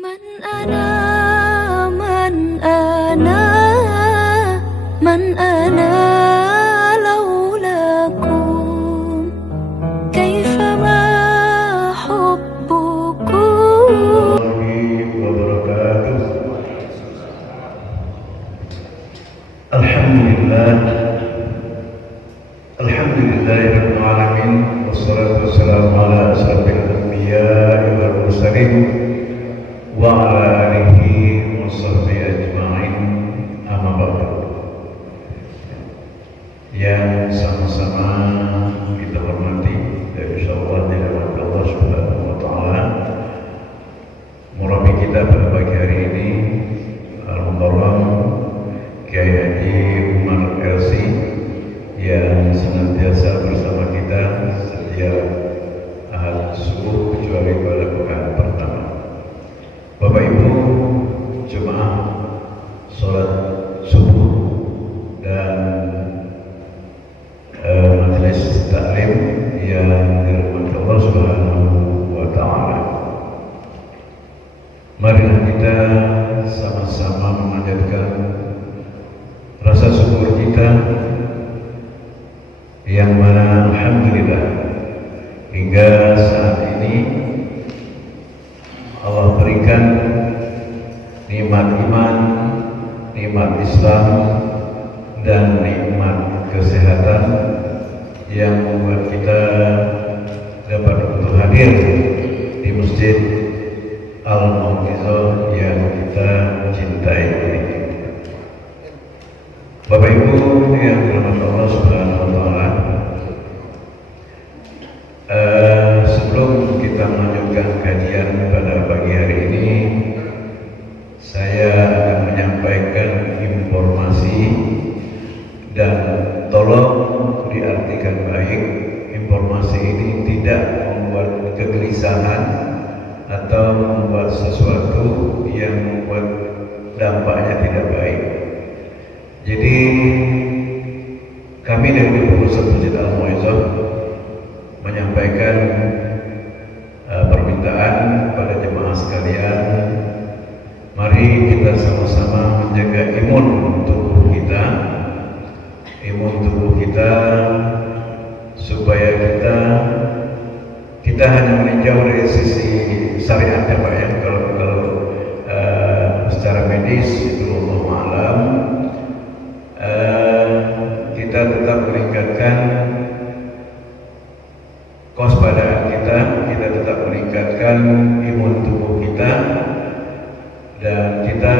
من أنا من أنا من أنا لولاكم كيفما حبكم وبركاته. الحمد لله رب العالمين والصلاة والسلام على أشرف الأنبياء والمرسلين وعلى آله وصحبه أجمعين. Amma ba'du. Yang sama-sama kita hormati dan insyaallah dirahmati Allah Subhanahu wa taala. Murabi kita pada pagi hari ini Al-Mukarram Kiai Haji Umar LC yang senantiasa bersama kita setiap ahad subuh kecuali pada pekan pertama. Bapak Ibu jemaah sholat subuh dan majelis taklim yang dirahmati Allah Subhanahu wa taala. Marilah kita sama-sama memanjatkan rasa syukur kita yang mana alhamdulillah hingga saat ini Allah berikan nikmat iman, nikmat Islam dan nikmat kesehatan yang membuat kita dapat untuk hadir di Masjid Al-Mu'izah yang kita cintai ini. Bapak Ibu yang dirahmati Allah Subhanahu wa taala, sebelum kita melanjutkan kajian pada pagi hari ini, saya akan menyampaikan informasi dan tolong diartikan baik. Informasi ini tidak membuat kegelisahan atau membuat sesuatu yang membuat dampaknya tidak baik. Jadi kami dari pengurus Masjid Al-Mu'izah menyampaikan permintaan kepada jemaah sekalian, mari kita sama-sama menjaga imun tubuh kita supaya kita hanya meninjau dari sisi syariat ya Pak ya. Kalau secara medis itu Allah alam, kita tetap meningkatkan kewaspadaan kita tetap meningkatkan imun tubuh kita, dan kita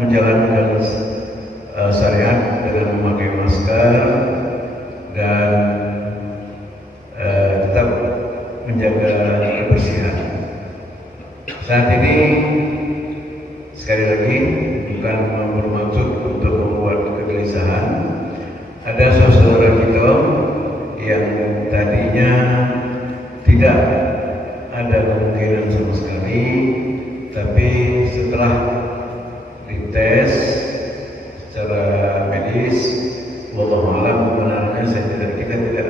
menjalankan syariat dengan memakai masker dan tetap menjaga kebersihan. Saat ini sekali lagi bukan bermaksud untuk membuat kegelisahan. Ada saudara kita yang tadinya tidak ada kemungkinan sama sekali, tapi setelah dites secara medis, wallahu a'lam kebenarannya kita tidak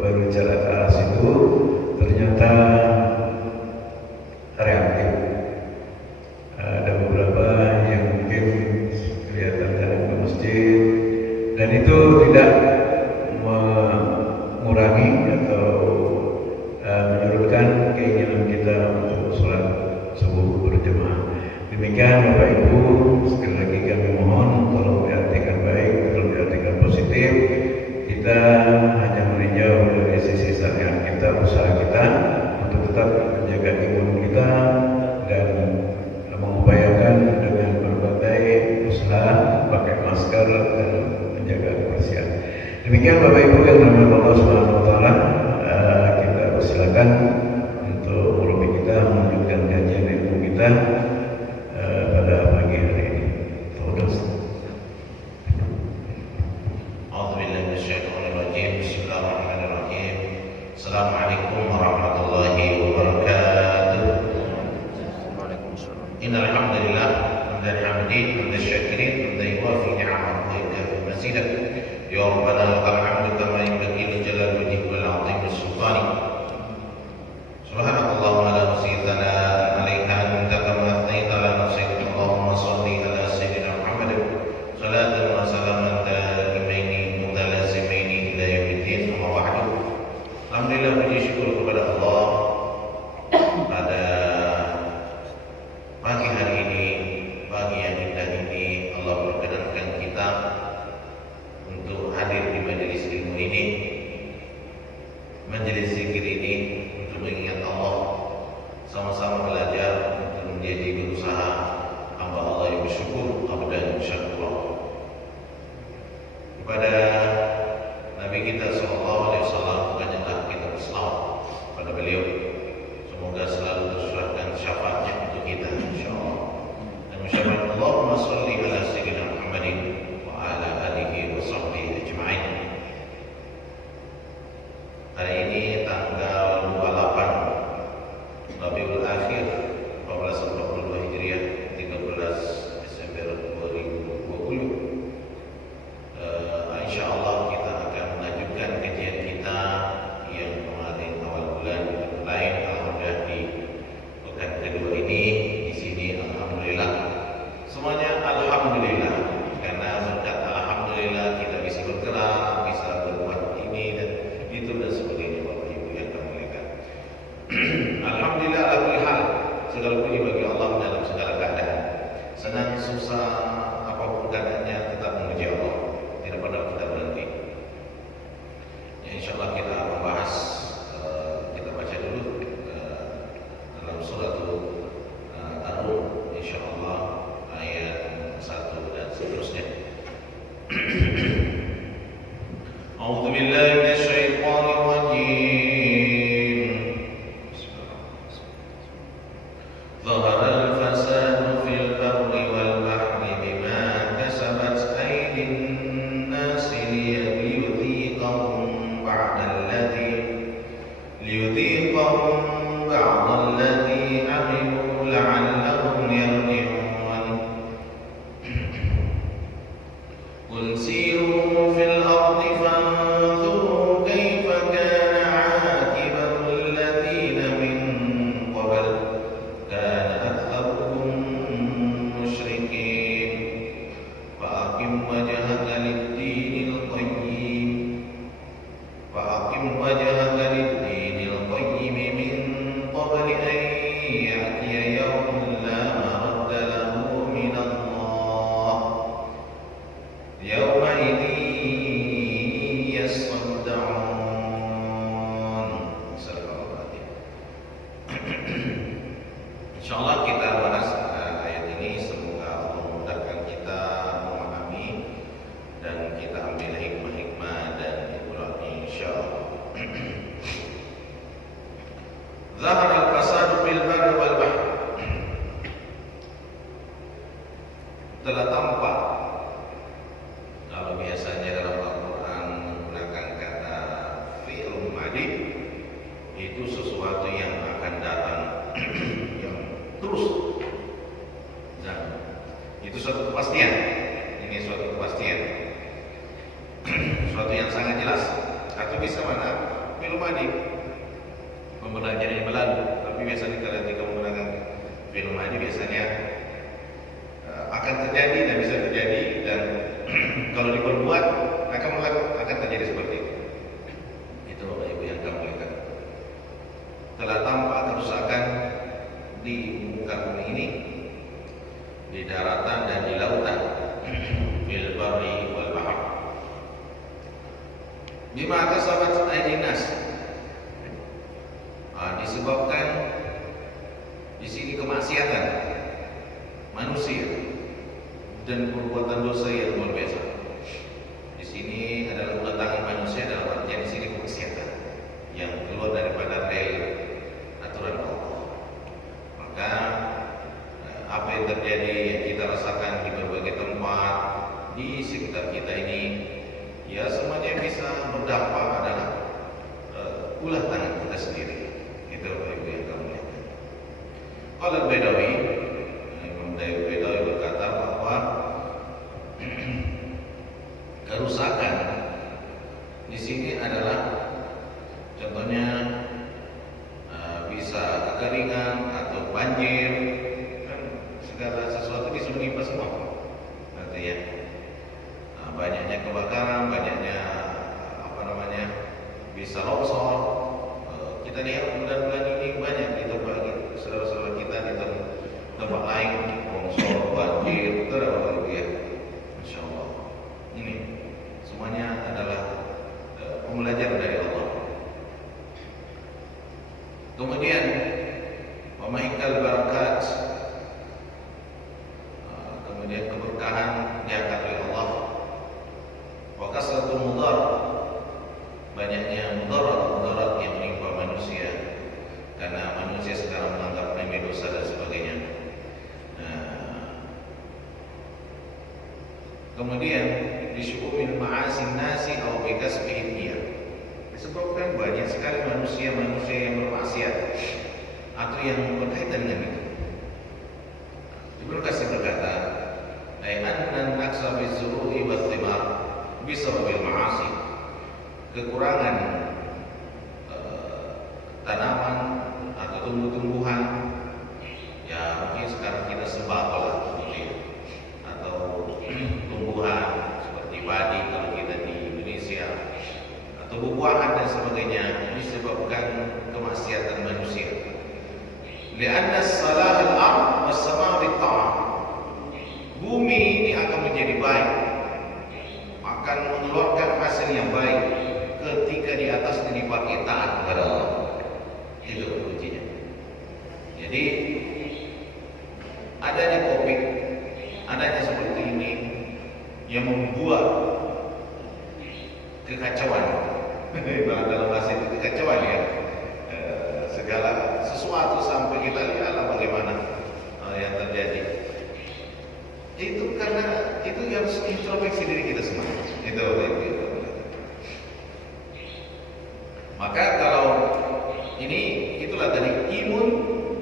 berbicara ke arah situ, ternyata reaktif. Ada beberapa yang mungkin kelihatan datang ke masjid, dan itu tidak mengurangi atau menyurutkan keinginan kita untuk sholat subuh berjemaah. Demikian Bapak Ibu, sekali lagi kami mohon tolong diartikan baik, tolong diartikan positif. Kita hanya meninjau dari sisi syariat kita, usaha kita untuk tetap menjaga imun kita dan mengupayakan dengan berbagai usaha pakai masker dan menjaga kebersihan. Demikian Bapak Ibu yang dirahmati Allah Subhanahu wa taala, kita persilakan untuk murabi kita melanjutkan kajian ilmu kita pada pagi hari ini. Assalamualaikum warahmatullahi wabarakatuh. Innal hamdalillah hamdan hamidin hamdan syakirin hamdan yuwafi ni'amahu wa yukafi mazidah. Ya Rabbana lakal hamdu kama yanbaghi li jalali wajhika wal 'azimi sultanik. Subhanallah wa la wasiyatana 'alaika anta kama menjadi berusaha hamba Allah yang bersyukur abdan syakur. Kepada Nabi kita sallallahu alaihi wasallam banyaklah kita berselawat pada beliau. Semoga selalu tercurahkan syafaatnya untuk kita insyaallah. Dan mengucapkan Allahumma shalli ala sayyidina Muhammadin wa ala alihi wa sahbihi ajma'in. Hari ini tanggal 28 Rabiul Akhir 1442 Hijriah, 13 Desember 2020. InsyaAllah kita akan melanjutkan kajian kita yang kemarin awal bulan lain. Alhamdulillah di pekan kedua ini di sini alhamdulillah semuanya alhamdulillah, karena berkat alhamdulillah kita bisa bergerak, bisa berbuat ini dan itu dan sebagainya. Bapak Ibu yang kami muliakan, alhamdulillah ala kulli hal, segala puji bagi Allah dalam segala keadaan. Senang susah apapun keadaannya tetap memuji Allah, tidak pernah kita berhenti. Ya, insyaallah kita membahas, kita baca dulu dalam surat Ar-Rum insyaallah ayat 1 dan seterusnya. A'udzu billahi minasyaitonir rajim. Zaharal fasadu fil barri wal bahri bima kasabat aydin nas liyudhiqahum ba'da alladhi amilu la'allahum yarji'un. Qul siru fil ardi fanzuru kayfa kana 'aqibatu alladhina min qabl kana aktharuhum musyrikin fa'aqim wajhaka lid-dinil qayyim min qabli an ya'tiya yawmun la maradda lahu min Allah yawma idzin yasadda'un. Insyaallah kita bahas ayat ini, semoga Allah memudahkan kita memahami dan kita ambil hikmah-hikmah dan ibrahnya insyaallah. Zahar al-fasadu fil barri wal bahr, telah tampak. Kalau biasanya dalam Al-Quran menggunakan kata fi'il madhi, itu sesuatu yang akan datang yang terus, dan itu suatu kepastian. Ini suatu kepastian, suatu yang sangat jelas. Atau bisa mana fi'il madhi, pembelajaran yang berlalu. Tapi biasanya kalau kita menggunakan fi'il madhi biasanya akan terjadi dan bisa terjadi, dan kalau diperbuat akan terjadi seperti itu. Itu Bapak Ibu yang kami muliakan. Telah tampak kerusakan di muka bumi ini, di daratan dan di lautan, fil barri wal bahr, bima kasabat aydin nas. Disebabkan di sini kemaksiatan manusia dan perbuatan dosa yang luar biasa. Di sini adalah ulah tangan manusia, dalam artian di sini kemaksiatan yang keluar daripada rel aturan Allah. Maka apa yang terjadi, yang kita rasakan di berbagai tempat di sekitar kita ini, ya semuanya bisa berdampak adalah ulah tangan kita sendiri. Itu Bapak Ibu yang kami muliakan. Qala Al-Baidawi, Imam Baidawi berkata bahwa kerusakan di sini adalah contohnya bisa kekeringan atau banjir, kan segala sesuatu disuruh menimpa semua. Artinya banyaknya kebakaran, banyaknya bisa longsor. Kita lihat bulan-bulan ini banyak di tempat saudara-saudara kita di tempat lain longsor, banjir, terlalu ya. Masya Allah. Ini semuanya adalah pembelajaran dari Allah. Kemudian memahikal barakat kemudian keberkahan diangkat oleh Allah. Wa kasratul mudar, banyaknya mudarat yang menimpa manusia karena manusia sekarang menganggap remeh dosa dan sebagainya. Kemudian disyukurin ma'asin nasi atau bekas pihimnya, disebabkan banyak sekali manusia yang bermaksiat atau yang berkaitan dengan itu. Ibnu Katsir berkata, "Ayman naksa bizuru'i wa thimar bisababil ma'asi." Kekurangan tanaman atau tumbuh-tumbuhan, ya mungkin sekarang kita sembako lah gitu ya, atau tumbuhan seperti padi kalau kita di Indonesia, atau buah-buahan dan sebagainya, disebabkan kemaksiatan manusia. Lianna salah al-ard was-sama' bit-ta'am. Bumi ini akan menjadi baik, akan mengeluarkan hasil yang baik ketika di atasnya dipakai taat kepada Allah. Itu kuncinya. Jadi adanya Covid, adanya seperti ini yang membuat kekacauan. Dalam bahasa itu kekacauan ya. Segala sesuatu sampai kita lihatlah bagaimana yang terjadi. Itu karena itu harus introspeksi diri kita semua. Itu. Maka kalau itulah tadi imun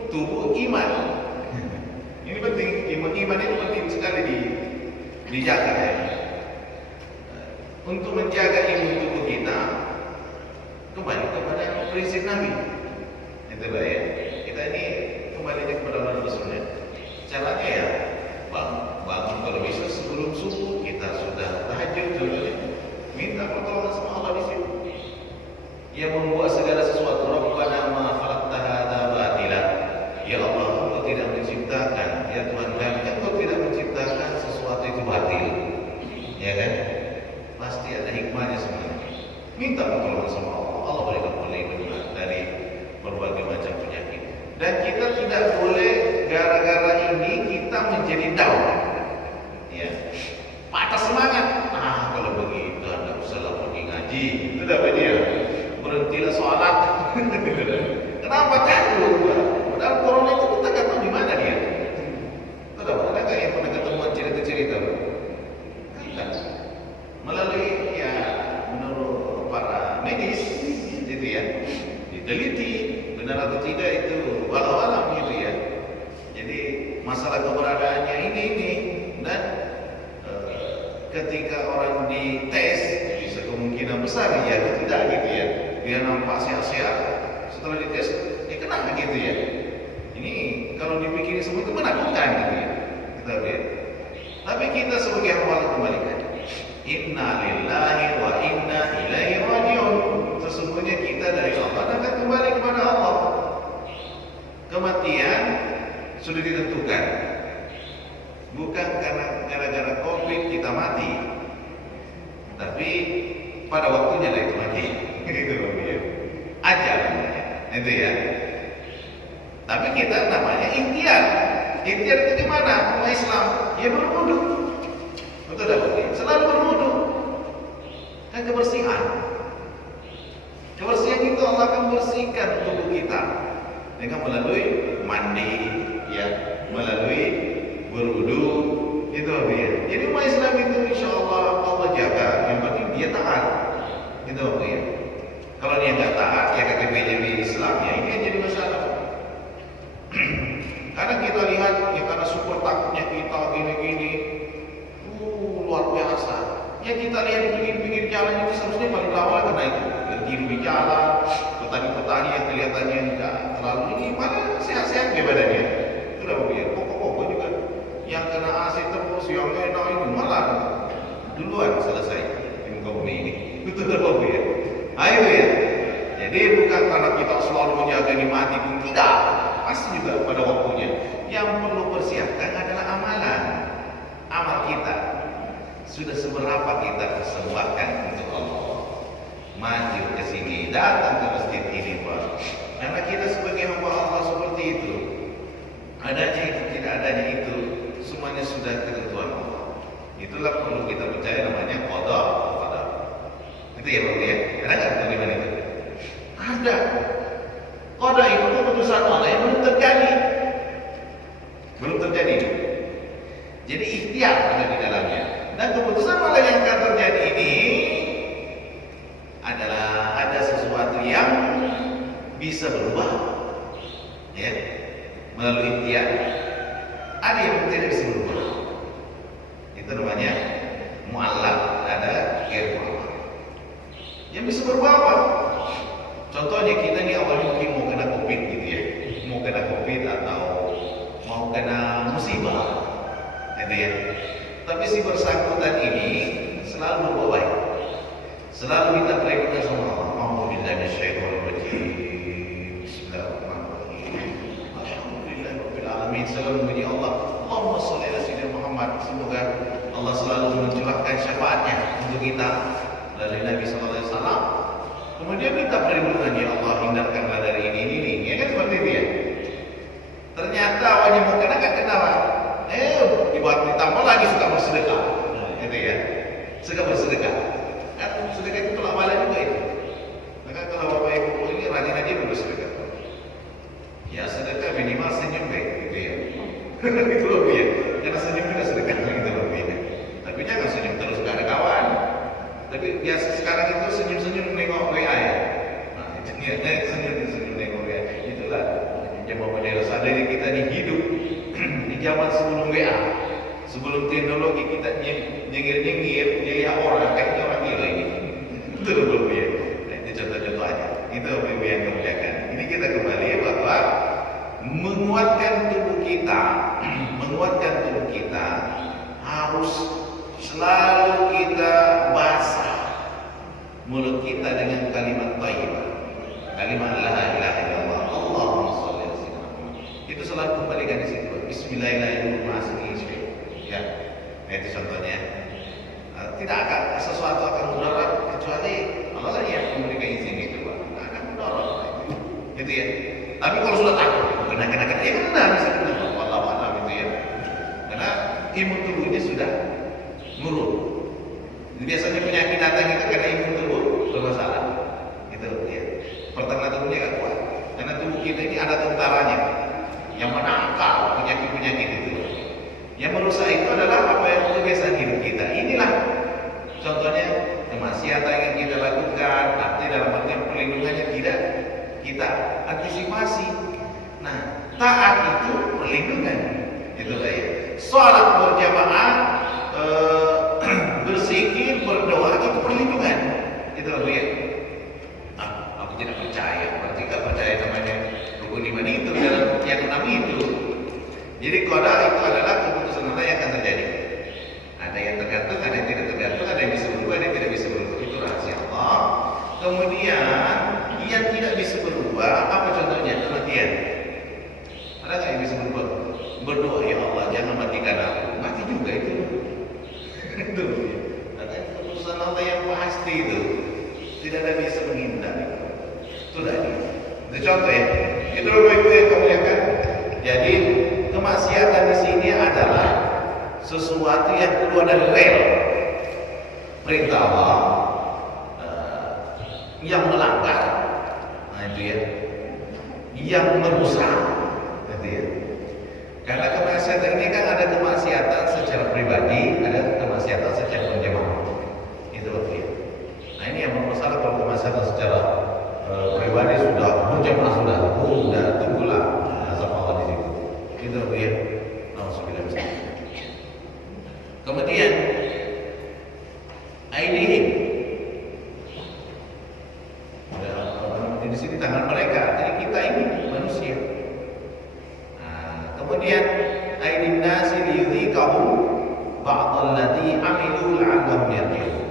tubuh iman. Ini penting, iman itu penting sekali dijaga ya. Untuk menjaga imun tubuh kita kembali kepada prinsip Nabi. Itulah ya. Kita ini kembali kepada Rasulnya. Caranya ya bangun kalau bisa sebelum subuh kita sudah tahajud dulu. Minta pertolongan sama Allah di situ. Yang membuat segala sesuatu. Rabbana ma khalaqta hadza batila. Ya Allah, Engkau tidak menciptakan, ya Tuhan kami, Engkau tidak menciptakan sesuatu itu batil. Ya kan? Pasti ada hikmahnya semuanya. Minta pertolongan sama Allah. Allah berikan perlindungan dari berbagai macam penyakit. Dan kita tidak boleh gara-gara ini kita menjadi down. Ya. Patah semangat. Kalau begitu Anda usahlah pergi ngaji. Itu dapat dia. Berhentilah sholat. Kenapa takut? Padahal corona itu kita nggak tahu di mana dia. Tahu ada nggak yang pernah ketemu cerita-cerita? Kan melalui ya menurut para medis gitu ya, diteliti benar atau tidak itu walau alam gitu ya. Jadi masalah keberadaannya ini dan ketika orang dites bisa kemungkinan besar ya atau tidak gitu ya. Dia nampak sehat-sehat, setelah dites, ya kenapa gitu ya? Ini kalau dipikirin semua itu menakutkan gitu ya. Kita lihat. Tapi kita sebagai hamba kembalikan. Inna lillahi wa inna ilaihi raji'un. Sesungguhnya kita dari Allah dan akan kembali kepada Allah. Kematian sudah ditentukan. Bukan karena gara-gara Covid kita mati, tapi pada waktunya lah itu mati. Itu ya. Ajal itu ya. Tapi kita namanya ikhtiar. Ikhtiar itu gimana? Umat Islam ya berwudu. Betul tak betul? Selalu berwudu. Kan kebersihan. Kebersihan itu Allah akan bersihkan tubuh kita dengan melalui mandi, ya, melalui berwudu. Itu ya. Jadi umat Islam itu insya Allah jaga. Yang penting dia taat. Itu ya. Kalau dia nggak taat, ya KTP Islam ya ini yang jadi masalah. Karena kita lihat, ya karena super takutnya kita gini-gini, luar biasa. Ya kita lihat di pinggir-pinggir jalan itu seharusnya paling rawan karena itu. Berdiri di jalan, petani-petani yang kelihatannya nggak terlalu ini, mana sehat-sehat dia badannya. Itu lah begini. Pokok-pokok juga yang kena AC terus, yang enak ini malah duluan selesai di muka bumi ini. Betul tak begini? Ayo ya. Jadi bukan karena kita selalu menjaga nikmati pun tidak. Pasti juga pada waktunya. Yang perlu persiapkan adalah amalan. Amal kita sudah seberapa kita persembahkan untuk Allah. Maju ke sini, datang ke masjid ini, Pak. Karena kita sebagai hamba Allah seperti itu. Adanya itu, tidak adanya itu, semuanya sudah ketentuan Allah. Itulah perlu kita percaya, namanya qada qadar. Itu ya Pak ya. Ada nggak ketentuan itu? Ada. Qada itu keputusan Allah yang belum terjadi. Belum terjadi. Jadi ikhtiar ada di dalamnya. Dan keputusan Allah yang akan terjadi ini adalah ada sesuatu yang bisa berubah, ya, melalui ikhtiar. Ada yang tidak bisa berubah. Itu namanya mu'allaq, ada ghair mu'allaq. Yang bisa berubah apa? Contohnya kita ini awalnya mungkin mau kena COVID gitu ya, mau kena COVID atau mau kena musibah, gitu ya. Tapi si bersangkutan ini selalu berbuat baik, selalu minta perlindungan sama Allah. Alhamdulillah minasyaitonir rajim. Bismillahirrahmanirrahim. Alhamdulillahirabbil alamin. Selalu memuji Allah. Allahumma shalli ala sayyidina Muhammad. Semoga Allah selalu mencurahkan syafaatnya untuk kita dari Nabi sallallahu alaihi wasallam. Kemudian minta perlindungan, ya Allah hindarkanlah dari ini. Ya kan seperti itu ya. Ternyata awalnya mau kena kan kena Pak. Ditambah lagi suka bersedekah. Gitu ya. Suka bersedekah. Kan sedekah itu kalau amalan juga itu. Maka kalau Bapak Ibu ini rajin aja bersedekah. Ya sedekah minimal senyum baik gitu ya. Itu loh ya. Karena senyum juga sedekah gitu loh ya. Tapi jangan senyum terus gak ada kawan. Tapi biasa sekarang itu senyum-senyum nengok WA ya. Nah itu ya, senyum-senyum nengok WA. Itulah jemaah model sadari kita ini hidup di zaman sebelum WA, sebelum teknologi kita nyengir-nyengir, jadi orang kayaknya orang gila ini. Itu belum ya. Nah, itu contoh-contoh aja. Itu yang kemudian. Ini kita kembali bahwa menguatkan tubuh kita harus selalu kita basah mulut kita dengan kalimat thayyibah, kalimat la ilaha illallah, Allahumma shalli ala sayyidina Muhammad. Itu selalu kembalikan di situ. Bismillahirrahmanirrahim. Ya, itu contohnya. Tidak akan sesuatu akan mudarat kecuali Allah lah yang memberikan izin itu, Pak. Tidak akan mudarat. Gitu ya. Tapi kalau sudah takut, kena ya benar bisa kena. Wallahu a'lam gitu ya. Karena imun tubuhnya sudah murung. Biasanya penyakit datang itu karena imun tubuh bermasalah. Gitu ya. Pertahanan tubuhnya nggak kuat. Karena tubuh kita ini ada tentaranya yang menangkal penyakit-penyakit itu. Yang merusak itu adalah apa yang kebiasaan hidup kita. Inilah contohnya kemaksiatan yang kita lakukan. Artinya dalam artian perlindungannya tidak kita antisipasi. Nah, taat itu perlindungan. Itulah ya. Salat berjamaah, berzikir, berdoa itu perlindungan. Itulah ya. Aku tidak percaya. Berarti tidak percaya namanya rukun iman itu dalam yang enam itu. Jadi qada itu adalah keputusan Allah yang akan terjadi. Ada yang tergantung, ada yang tidak tergantung, ada yang bisa berubah, ada yang tidak bisa berubah. Itu rahasia Allah. Kemudian yang tidak bisa berubah, apa contohnya? Kematian. Ada nggak yang bisa berubah? Berdoa, ya Allah jangan matikan aku. Mati juga itu. Itu. Ada keputusan Allah yang pasti itu. Tidak ada bisa menghindar. Itu tadi. Itu contoh ya. Itu itu yang kemudian. Jadi kemaksiatan di sini adalah sesuatu yang keluar dari rel perintah Allah, yang melanggar, nah itu ya, yang merusak, gitu ya. Karena kemaksiatan ini kan ada kemaksiatan secara pribadi, ada kemaksiatan secara berjamaah, itu ya. Nah ini yang bermasalah kalau kemaksiatan secara pribadi sudah berjamaah sudah tunggulah azab Allah di situ. Itu ya. Kemudian aidihim, di sini tangan mereka, jadi kita ini manusia. Nah, kemudian aidin nasi liyudhiqahum ba'dal ladzi amilu la'allahum yarji'un.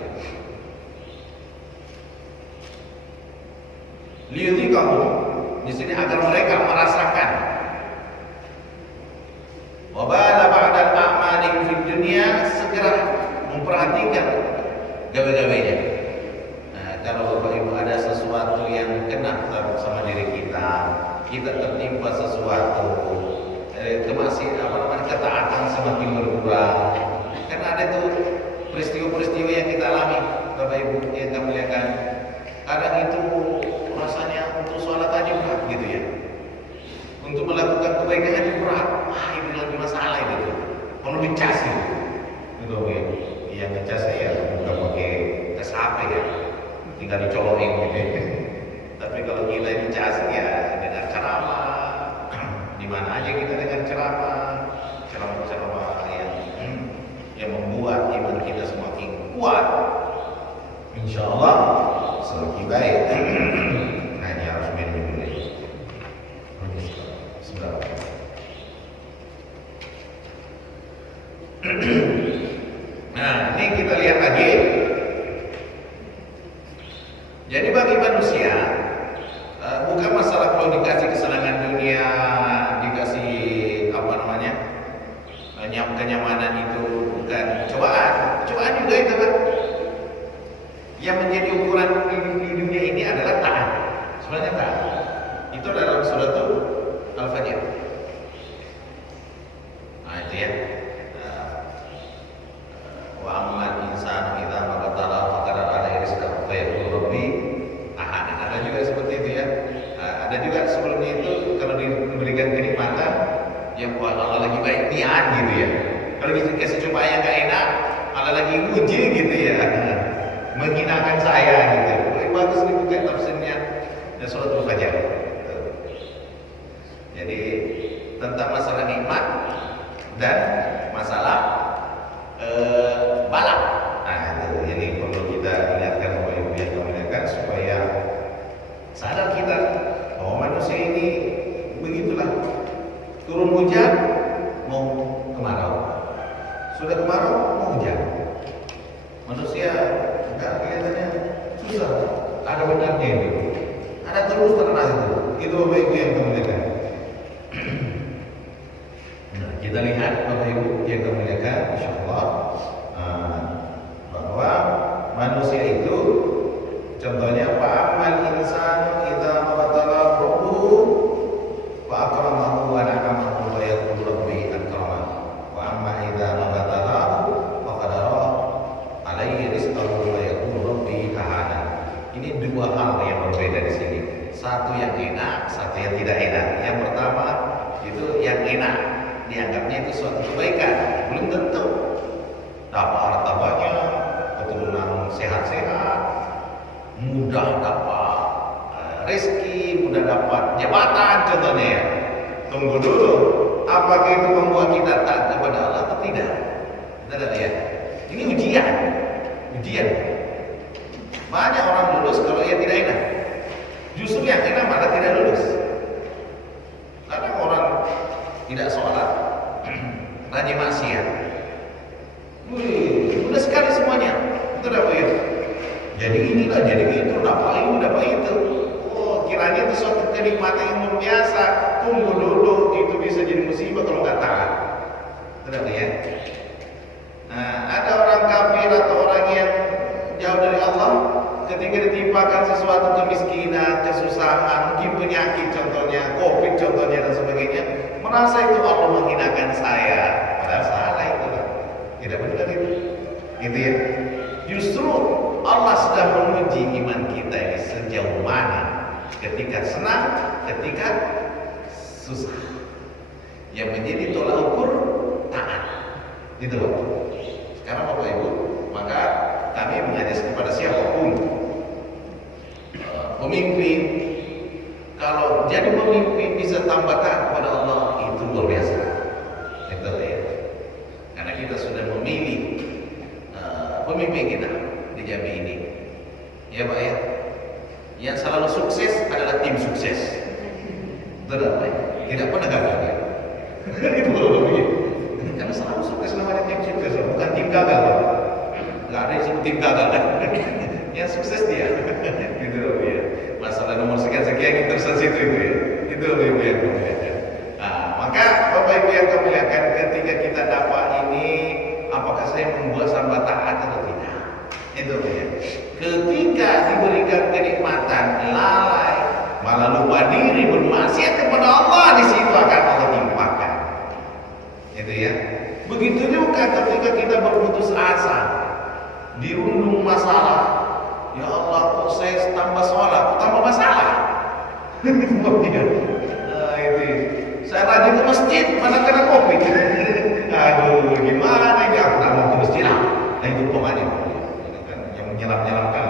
Liyudhiqahum di sini agar mereka merasakan wabala ba'dal a'mali fid dunya, segera memperhatikan gawe-gawenya. Nah, kalau Bapak Ibu ada sesuatu yang kena sama diri kita tertimpa sesuatu ketaatan semakin berkurang. Karena ada tuh peristiwa-peristiwa yang kita alami, Bapak Ibu yang kami muliakan. Kadang itu rasanya untuk sholat aja berat gitu ya. Untuk melakukan kebaikan aja berat. Wah, ini lagi masalah itu tuh. Perlu dicas gitu. Gitu ya. Yang ngecas ya bukan pakai tes HP ya. Tinggal dicolokin gitu ya. Tapi kalau kita dicas ya dengan ceramah. Di mana aja kita dengan ceramah yang membuat iman kita semakin kuat. Insya Allah semakin baik. Nah, ini harus minum dulu. Sebentar. Nah, ini kita lihat lagi. Jadi bagi manusia bukan masalah kalau dikasih kesenangan dunia, dikasih apa namanya kenyamanan itu bukan cobaan juga itu kan. Yang menjadi ukuran di dunia ini adalah taat. Sebenarnya taat. Itu dalam surat Al-Fajr. Nah itu ya. Wa amman insanu idza mabtala faqadara alaihi rizqahu fa yaqulu rabbi ahana. Ada juga seperti itu ya. Ada juga sebelumnya itu kalau diberikan kenikmatan yang buat Allah lagi baik niat gitu ya. Kalau dikasih cobaan yang gak enak, Allah lagi uji gitu ya. Menghinakan saya gitu. Bagus nih bukan tafsirnya dan surat Al-Fajr. Jadi tentang masalah nikmat dan masalah balak. Nah itu jadi perlu kita ingatkan Bapak Ibu yang kemuliaan supaya sadar kita bahwa manusia ini begitulah. Turun hujan mau kemarau, sudah kemarau mau hujan. Manusia kelihatannya susah, ada benarnya itu, ada terus terang itu Bapak Ibu yang kemuliaan. Nah, kita lihat Bapak Ibu yang kemuliaan, Insya Allah bahwa manusia itu contohnya fa'amal insanu idza mabtala rabbuhu fa akramahu wa na'amahu wa yaqulu rabbi akraman wa amma idza mabtalahu fa qadara alaihi rizqahu wa yaqulu rabbi ahana. Ini dua hal yang berbeda di sini. Satu yang enak, satu yang tidak enak. Yang pertama itu yang enak, dianggapnya itu suatu kebaikan. Belum tentu dapat harta banyak, keturunan sehat-sehat, mudah dapat rezeki, mudah dapat jabatan contohnya ya. Tunggu dulu, apakah itu membuat kita taat kepada Allah atau tidak? Kita lihat. Ini ujian. Banyak orang lulus kalau ia tidak enak. Justru yang enak malah tidak lulus. Karena orang tidak sholat, rajin maksiat. Mudah sekali semuanya. Itu dapat ya. Jadi inilah, jadi itu, dapat itu. Oh, kiranya itu suatu kenikmatan yang luar biasa. Tunggu dulu, itu bisa jadi musibah kalau nggak taat. Benar ya? Nah, ada orang kafir atau orang yang jauh dari Allah, ketika ditimpakan sesuatu kemiskinan, kesusahan, mungkin penyakit contohnya, COVID contohnya dan sebagainya, merasa itu Allah menghinakan saya. Padahal salah itu, tidak benar itu. Gitu ya. Justru Allah sedang menguji iman kita ini sejauh mana. Ketika senang, ketika susah. Yang menjadi tolak ukur taat. Gitu loh. Sekarang Bapak Ibu, maka kami mengajak kepada siapapun pemimpin, kalau jadi pemimpin bisa tambah taat kepada Allah, itu luar biasa. Itu ya. Karena kita sudah memilih pemimpin kita di Jambi ini. Ya Pak ya. Yang selalu sukses adalah tim sukses. Betul Pak? Tidak pernah gagal ya. Itu loh. Karena selalu sukses namanya tim sukses, bukan tim gagal Pak. Gak ada yang tim gagal kan? Yang sukses dia. Gitu loh ya. Masalah nomor sekian-sekian itu sensitif itu ya. Itu loh Ibu yang kemuliaan. Nah, maka Bapak Ibu yang kemuliaan, ketika kita dapat ini, apakah saya membuat sambat taat atau tidak? Itu ya. Ketika diberikan kenikmatan lalai, malah lupa diri bermaksiat kepada Allah, di situ akan Allah timpakan. Itu ya. Begitu juga ketika kita berputus asa, dirundung masalah. Ya Allah, kok saya tambah sholat, kok tambah masalah? Itu. Saya rajin ke masjid, mana kena kopi. Aduh, gimana ini? Aku tak mau ke masjid lah. Nah itu pokoknya yang menyelam-nyelamkan.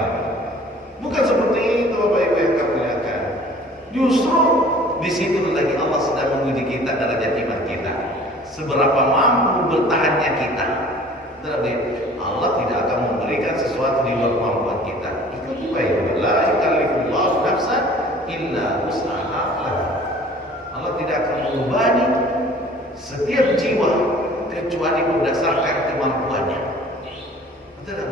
Bukan seperti itu, Bapak Ibu yang kami muliakan. Justru di situ lagi Allah sedang menguji kita derajat iman kita. Seberapa mampu bertahannya kita. Tetapi Allah tidak akan memberikan sesuatu di luar kemampuan kita. Ikuti baik. La yukallifullahu nafsan illa wus'aha. Allah tidak akan membebani setiap jiwa kecuali berdasarkan kemampuannya. Betul tak?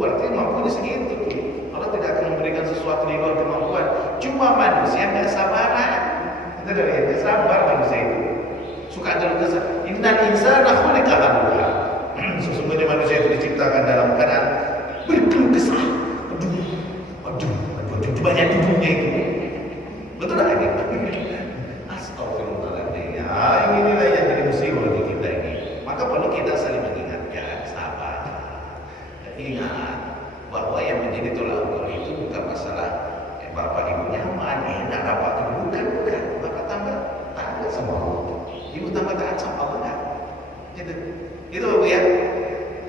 Berarti mampunya segitu tuh. Allah tidak akan memberikan sesuatu di luar kemampuan. Cuma manusia nggak sabaran. Betul tak? Nggak sabar manusia itu. Suka ada kesal. Innal insana khuliqa halu'a. Sesungguhnya manusia itu diciptakan dalam keadaan berkeluh kesah. Aduh, banyak dudunya itu. Betul tak ini? Astagfirullahaladzim. Ya, inilah yang jadi musibah bagi kita ini. Maka perlu kita saling mengingatkan, sabar. Dan ingat bahwa yang menjadi tolak ukur itu bukan masalah bapak ibu nyaman, enak, dapat bukan. Bapak tambah taat sama Allah. Ibu tambah taat sama Allah kan? Itu Bapak ya.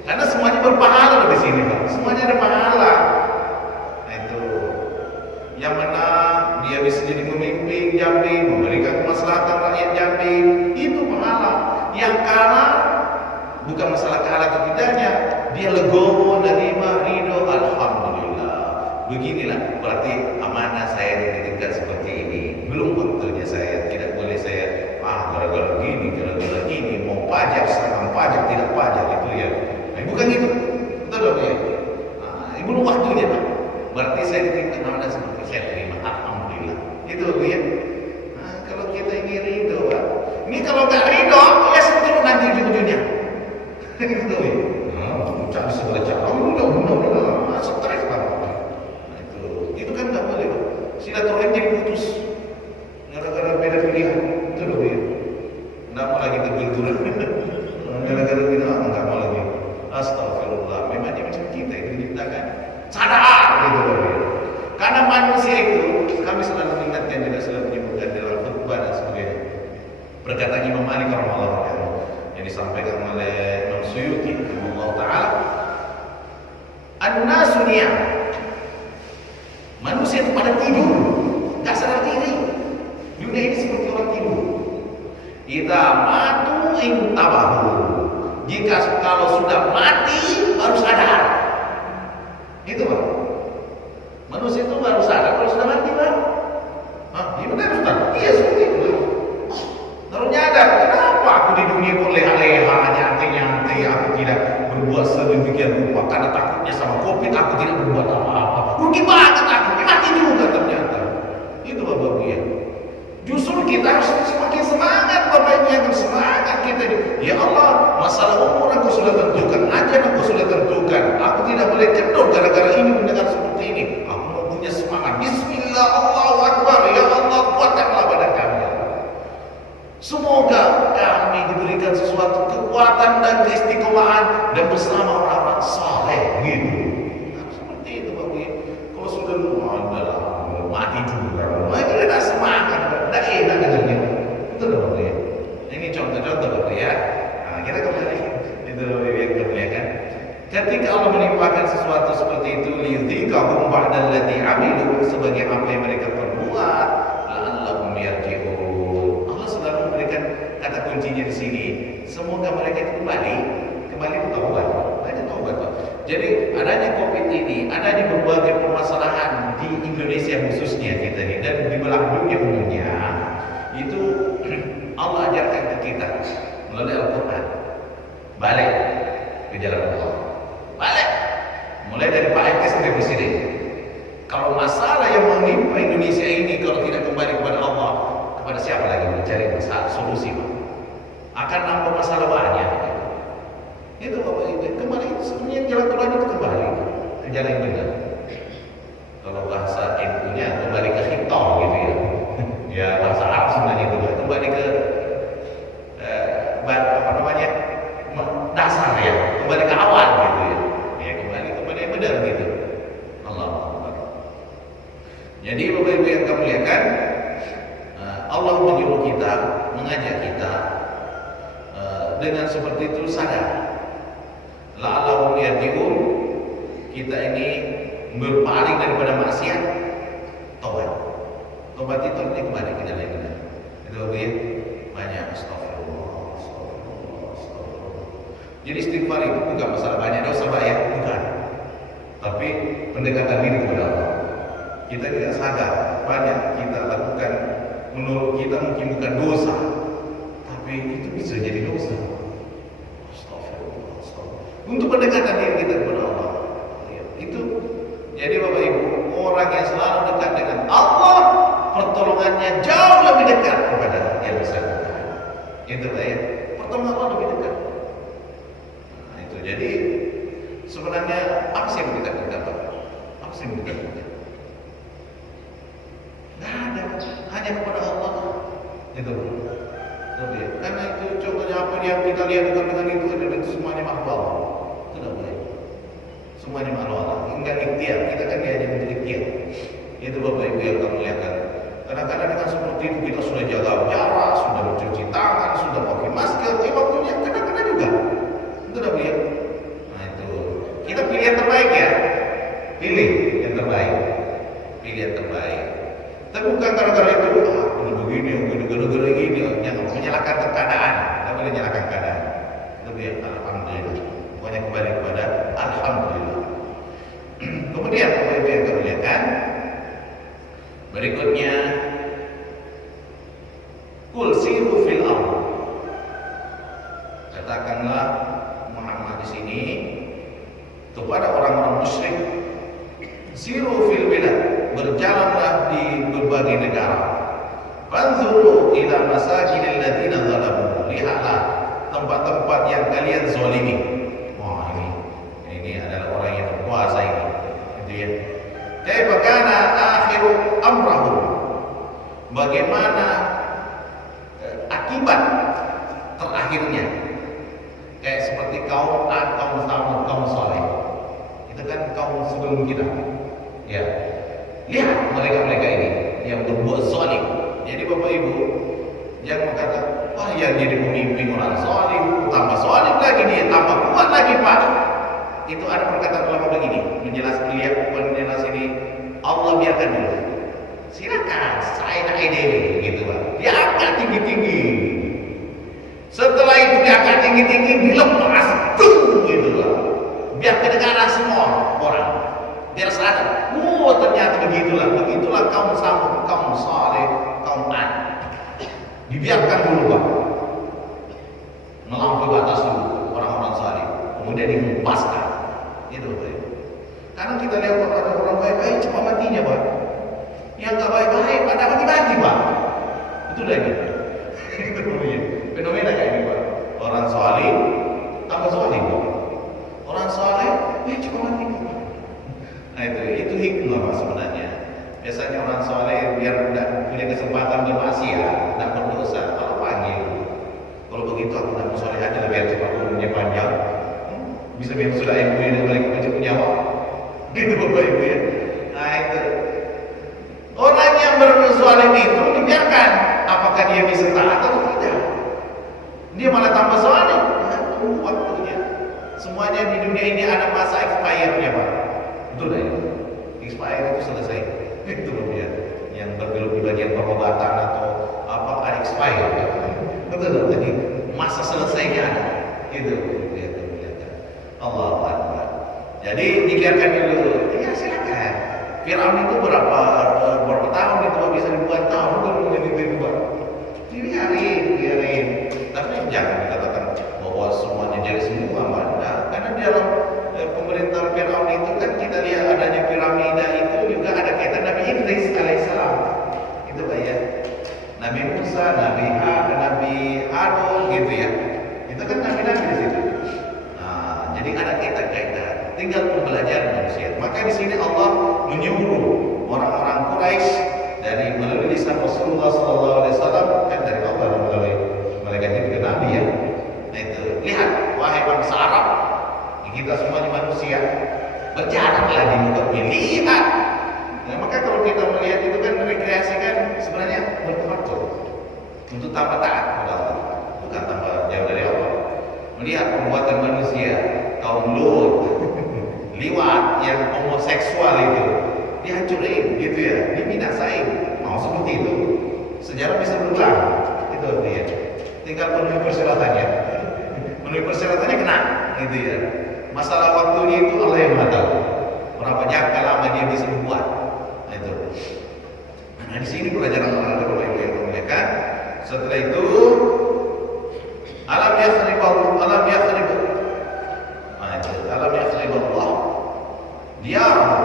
Karena semuanya berpahala di sini, Pak. Semuanya ada pahala. Nah, itu yang menang dia bisa jadi pemimpin Jambi, memberikan kemaslahatan rakyat Jambi, itu pahala. Yang kalah bukan masalah kalah atau tidaknya, dia legowo, nerima, ridho, alhamdulillah. Beginilah berarti amanah saya dititipkan seperti ini. Belum waktunya saya, tidak boleh saya gara-gara gini, mau pajak, seragam pajak, tidak pajak, itu ya. Nah, bukan itu, betul ya. Nah, belum waktunya, Pak. Berarti saya dititipkan amanah seperti saya terima, alhamdulillah. Itu ya. Nah, kalau kita ini ridho, Pak. Ini kalau nggak ridho, ya sentuh nanti ujung-ujungnya. Gitu ya. Cari segala cara, udah, stres banget. Nah, itu kan nggak boleh, Pak. Silaturahim jadi putus. Gara-gara beda pilihan, itu loh ya. Nggak mau lagi terbenturan. Gara-gara bilang nggak mau lagi. Astagfirullah, memangnya macam kita itu diciptakan. Sadar gitu loh ya. Karena manusia itu, kami selalu mengingatkan juga selalu menyebutkan dalam khutbah dan sebagainya. Perkataan Imam Malik rahimahullah yang disampaikan oleh Imam Suyuti rahimahullah taala. An-nasu niyam. Manusia itu pada tidur, nggak sadar diri. Dunia ini seperti orang tidur. Idza matu intabahu. Jika kalau sudah mati baru sadar. Gitu, Pak. Manusia itu baru sadar kalau sudah mati, Pak. Hah, iya benar, Ustaz? Iya seperti itu. Baru nyadar, kenapa aku di dunia kok leha-leha, nyantai-nyantai, aku tidak berbuat sedemikian rupa karena takutnya sama Covid, aku tidak berbuat apa-apa. Rugi banget aku, mati juga ternyata. Itu Bapak Ibu ya. Justru kita harus semakin semangat, Bapak Ibu yang bersemangat kita. Ya Allah, masalah umur aku sudah tentukan, ajar aku sudah tentukan. Aku tidak boleh kendor gara-gara ini mendengar seperti ini. Aku mau punya semangat. Bismillah, Allahu Akbar. Ya Allah, kuatkanlah badan kami. Semoga kami diberikan sesuatu kekuatan dan keistiqomahan dan bersama orang-orang saleh gitu. Nah, seperti itu Bapak Ibu. Kalau sudah mati juga, mereka tidak semangat, tidak enak dengannya. Itu loh Bapak Ibu. Ini contoh-contoh Bapak ya. Nah, kita kembali itu yang kemuliaan. Ketika Allah menimpakan sesuatu seperti itu, liyudhikahum ba'dal ladzi 'amilu, sebagai apa yang mereka perbuat, la'allahum yarji'un. Kata kuncinya di sini, semoga mereka itu kembali bertobat. Ada taubat, Pak. Jadi adanya Covid ini, adanya berbagai permasalahan di Indonesia khususnya kita ini dan di belahan dunia umumnya, itu Allah ajarkan ke kita melalui Al-Quran. Balik ke jalan Allah. Balik. Mulai dari Pak RT sampai Presiden. Kalau masalah yang menimpa Indonesia ini kalau tidak kembali kepada Allah, kepada siapa lagi mencari masalah solusi, Pak? Akan nambah masalah banyak. Itu Bapak Ibu, kembali itu sebenarnya jalan Tuhan itu kembali ke jalan yang benar. Kalau bahasa ilmunya kembali ke hitol gitu ya. Ya bahasa Arab sebenarnya itu kembali ke dengan seperti itu sadar. La'allahum yarji'un, kita ini berpaling daripada maksiat, tobat. Tobat itu artinya kembali kita lagi. Itu ya, banyak astagfirullah, astagfirullah, astagfirullah. Jadi istighfar itu bukan masalah banyak dosa banyak, bukan. Tapi pendekatan diri kepada Allah. Kita tidak sadar banyak kita lakukan menurut kita mungkin bukan dosa, tapi itu bisa jadi dosa. Astagfirullah, astagfirullah. Untuk pendekatan diri kita kepada Allah. Itu jadi Bapak Ibu, orang yang selalu dekat dengan Allah, pertolongannya jauh lebih dekat kepada yang bersangkutan. Itu ya, pertolongan Allah lebih dekat. Nah, itu jadi sebenarnya apa sih yang kita dapat? Apa sih yang kita dapat? Nggak ada, hanya kepada Allah. Itu. Ya. Karena itu contohnya apa yang kita lihat dengan itu adalah semuanya makhluk Allah. Itu tidak boleh. Semuanya makhluk Allah. Enggak ikhtiar, kita kan hanya untuk ikhtiar. Itu Bapak Ibu yang kami lihatkan. Kadang-kadang dengan seperti itu kita sudah jaga jarak, sudah mencuci tangan, sudah pakai masker, waktunya kadang-kadang juga. Itu tidak boleh. Nah itu kita pilih yang terbaik ya. Pilih yang terbaik. Pilih yang terbaik. Tapi bukan gara-gara itu, begini, gara-gara gini, jangan menyalahkan keadaan, tidak boleh menyalahkan keadaan. Lebih alhamdulillah, pokoknya kembali kepada alhamdulillah. Kemudian Bapak Ibu yang kami lihatkan, berikutnya, Qul siru fil ardh. Katakanlah Muhammad di sini kepada orang-orang musyrik, siru fil bilad, berjalanlah di berbagai negara. Fanzuru ila masakinil ladzina zalamu, lihatlah tempat-tempat yang kalian zalimi. Wah, ini adalah orang yang berkuasa ini. Itu ya. Kaifa kana akhiru amrahum, bagaimana akibat terakhirnya. Kayak seperti kaum Ad, kaum Tsamud, kaum Saleh. Itu kan kaum sebelum kita. Ya. Lihat mereka-mereka ini yang berbuat zalim. Jadi Bapak Ibu jangan berkata, wah yang jadi pemimpin orang zalim, tambah zalim lagi dia, tambah kuat lagi Pak. Itu ada perkataan ulama begini, menjelaskan lihat penjelas ini, Allah biarkan dulu. Silakan, saya nak ide gitu Pak. Dia angkat tinggi-tinggi. Setelah itu dia angkat tinggi-tinggi, dilepas tuh gitu Pak. Biar kedengaran semua orang. Biar sadar, ternyata begitulah kaum Samud, kaum Saleh, kaum Ad. Dibiarkan dulu Pak, melampaui batas dulu orang-orang zalim, kemudian dihempaskan. Itu Pak. Karena kita lihat ada orang baik-baik cepat matinya Pak, yang nggak baik-baik pada mati-mati Pak. Itu lagi. Itu fenomena kayak ini Pak. Orang zalim tambah zalim Pak. Orang saleh cepat mati Pak. Nah itu hikmah Pak sebenarnya. Biasanya orang soleh biar tidak punya kesempatan bermaksiat, tidak berdosa, kalau panggil. Kalau begitu aku tidak soleh aja biar cepat umurnya panjang. Bisa biar sudah ibu yang balik macam nyawa. Gitu Bapak Ibu ya. Nah itu orang yang berzalim itu dibiarkan. Apakah dia bisa taat atau tidak? Dia malah tambah zalim. Tunggu waktunya. Semuanya di dunia ini ada masa expirednya Pak. Betul ya? Expired itu selesai. Itu loh ya. Yang bergelut di bagian pengobatan atau apa ada expired. Betul loh. Jadi masa selesainya ada. Itu lihat. Allah Akbar. Jadi dibiarkan dulu. Ya silakan. Firaun itu berapa tahun itu bisa ribuan tahun baru menjadi ribuan. Biarin. Tapi jangan dikatakan bahwa semuanya jadi semua mana. Karena di dalam pemerintahan Firaun itu kan kita lihat adanya piramida itu juga ada kaitan Nabi Idris alaihissalam. Itu Pak ya. Nabi Musa, Nabi Harun gitu ya. Itu kan nabi-nabi di situ. Nah, jadi ada kaitan-kaitan. Tinggal pembelajaran manusia. Maka di sini Allah menyuruh orang-orang Quraisy dari melalui lisan Rasulullah SAW kan dari Allah dan melalui malaikat itu Nabi ya. Nah itu lihat wahai bangsa Arab, kita semuanya manusia, berjalanlah di muka bumi, lihat. Nah, maka kalau kita melihat itu kan rekreasikan sebenarnya bertafakkur untuk tambah taat kepada Allah, bukan tambah jauh dari Allah. melihat perbuatan manusia, kaum Lut, liwat, yang homoseksual itu dihancurin gitu ya, dibinasain. Mau seperti itu, sejarah bisa berulang. Itu dia. Tinggal penuhi persyaratannya. Penuhi persyaratannya kena, gitu ya. Masalah waktunya itu Allah yang Maha tahu. Berapa jangka lama dia bisa membuat. Nah, itu. Nah, di sini pelajaran ada Bapak Ibu yang memuliakan. Setelah itu, alam yakhribu. Nah, itu alam yakhribu Allah. Diarahu.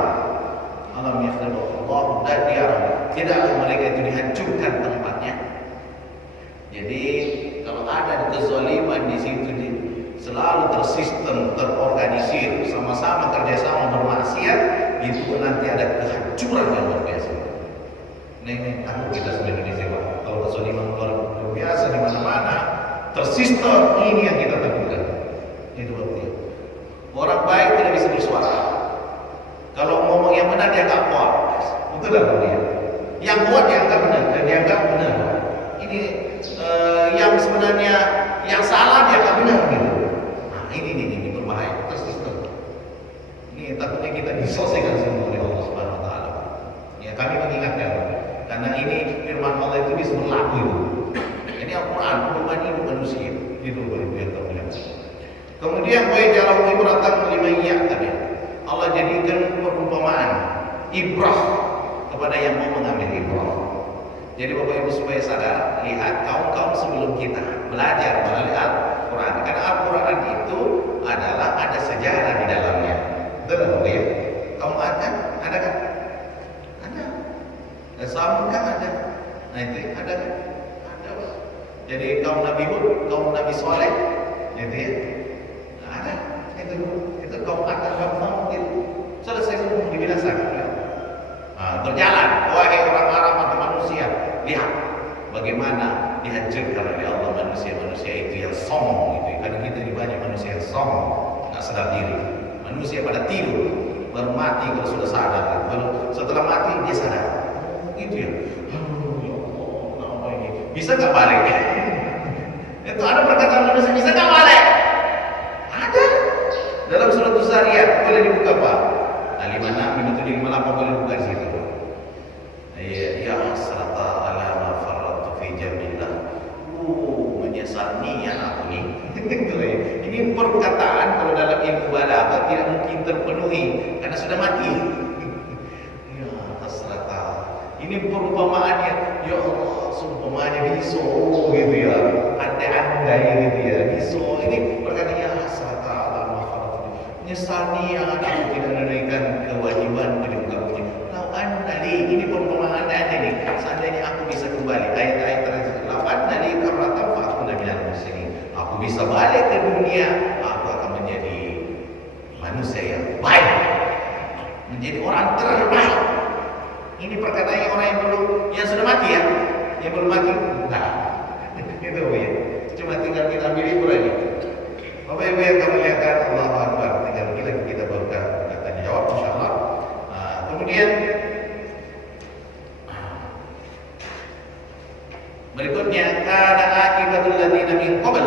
Alam yakhribu Allah dan diarahu. Tidaklah mereka itu dihancurkan tempatnya. Jadi kalau ada kezaliman di situ selalu tersistem, terorganisir, sama-sama kerjasama bermaksiat, itu nanti ada kehancuran yang luar biasa. Ini takut kita sebagai Indonesia, Pak. Kalau kezaliman luar biasa di mana-mana, tersistem, ini yang kita takutkan. Itu artinya. Orang baik tidak bisa bersuara. Kalau ngomong yang benar dia nggak kuat, betul tak dia? Yang kuat dianggap benar dan dianggap benar. Ini yang sebenarnya yang salah dianggap benar gitu. Nah, ini berbahaya, tersistem. Ini takutnya kita diselesaikan semua oleh Allah Subhanahu Wa Taala. Ya, kami mengingatkan karena ini firman Allah itu bisa berlaku itu. Ini Al-Quran bukan hidup manusia. Itu yang termulia. Kemudian wa jalau ibratan liman ya'tabi. Allah jadikan perumpamaan ibrah kepada yang mau mengambil ibrah. Jadi Bapak Ibu supaya sadar, lihat kaum-kaum sebelum kita belajar melalui Al-Quran. Karena Al-Quran itu adalah ada sejarah di dalamnya. Betul ya? Kaum Ad ada kan? Ada. Samud kan ada. Nah itu ada kan? Ada. Jadi kaum Nabi Hud, kaum Nabi Saleh, gitu ya? Nah, ada. Itu kaum Ad dan kaum Samud itu selesai semua dibinasakan. Nah, berjalan, wahai orang Arab atau manusia, lihat bagaimana dihancurkan oleh Allah manusia-manusia itu yang sombong gitu. Karena kita ini banyak manusia yang sombong, nggak sadar diri. Manusia pada tidur, baru mati kalau sudah sadar. Baru setelah mati dia sadar. Gitu ya. Bisa nggak balik? Itu ada perkataan manusia, bisa nggak balik? Ada. Dalam surat Zariyat boleh dibuka Pak. 56, 57, 58 boleh buka di situ. Ya hasrata ala ma farratu fi jambillah. Menyesal niat aku ini. Ini perkataan kalau dalam ilmu balaghah tidak mungkin terpenuhi karena sudah mati. Ya hasrata. Ini perumpamaannya. Ya Allah, seumpamanya biso gitu ya. Andai-andai gitu ya. Biso ini perkataan ya hasrata ala ma farratu. Menyesal niat aku tidak menunaikan kewajiban kepada kamu. Lau annali, ini perumpamaan anda nih. Seandainya aku bisa kembali, ayat-ayat terakhir. Lau annali karratan fa akuna minal muslimin. Aku bisa balik ke dunia, aku akan menjadi manusia yang baik, menjadi orang terbaik. Ini perkataannya orang yang sudah mati ya, yang belum mati. Nah, itu ya. Cuma tinggal kita ambil itu lagi. Bapak Ibu yang kami lihatkan, Allahu Akbar. Tinggal lagi kita baru katanya jawab, insyaallah. Kemudian berikutnya kana akibatul ladzina min qabl.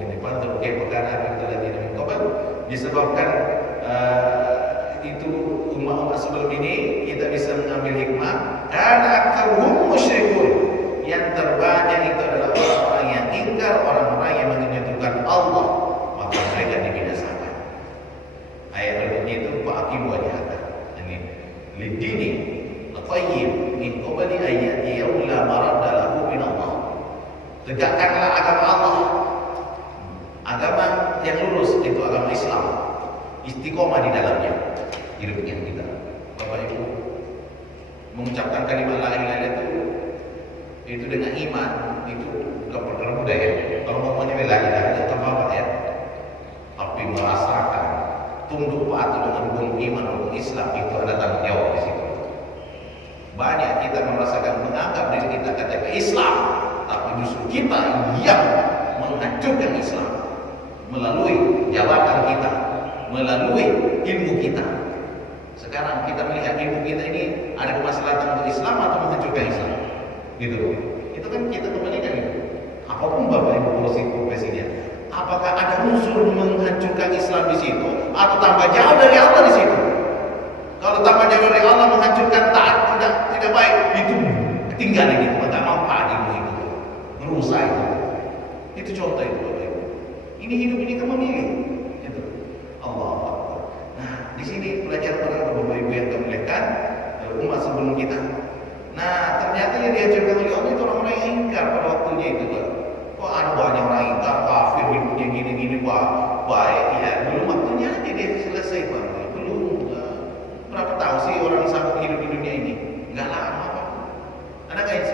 Ini pantau kana akibatul ladzina min qabl disebabkan itu umat-umat sebelum ini kita bisa mengambil hikmah kana aktsaruhum musyrikun. Yang terbanyak itu adalah orang-orang yang ingkar, orang-orang yang menyekutukan Allah, maka mereka dibinasakan. Ayat berikutnya itu fa'aqimu wajhaka. Ini lidini qayyim min qabli ayati yawm la maradda lahu min Allah. Tegakkanlah agama Allah. Agama yang lurus itu agama Islam. Istiqomah di dalamnya. Hidupnya kita. Bapak Ibu mengucapkan kalimat la ilaha illallah itu dengan iman itu bukan perkara mudah ya. Kalau mau menyebelahnya itu apa ya? Tapi merasakan tunduk patuh dengan hukum iman, hukum Islam itu ada tanggung jawab di situ. Banyak kita merasakan menganggap diri kita KTP Islam, tapi justru kita yang menghancurkan Islam melalui jabatan kita, melalui ilmu kita. Sekarang kita melihat ilmu kita ini ada kemaslahatan untuk Islam atau menghancurkan Islam. Gitu. Itu kan kita kembalikan itu. Apapun Bapak Ibu Apakah ada unsur menghancurkan Islam di situ atau tambah jauh dari Allah di situ? Kalau tambah jauh dari Allah menghancurkan taat tidak baik, itu ketinggalan itu, enggak manfaat ilmu itu, merusak itu. Itu contoh itu Bapak Ibu. Ini hidup ini kamu milih. Itu Allah Akbar. Nah, di sini pelajaran para Bapak Ibu yang kami muliakan umat sebelum kita. Nah, ternyata yang diajarkan oleh Allah itu orang-orang yang ingkar pada waktunya itu, Pak. Kok ada banyak orang ingkar, kafir hidupnya gini-gini, Pak. Baik ya, belum waktunya aja dia selesai, Pak. Belum berapa tahun sih orang sanggup hidup di dunia ini? Enggak lama, Pak. Ada kayak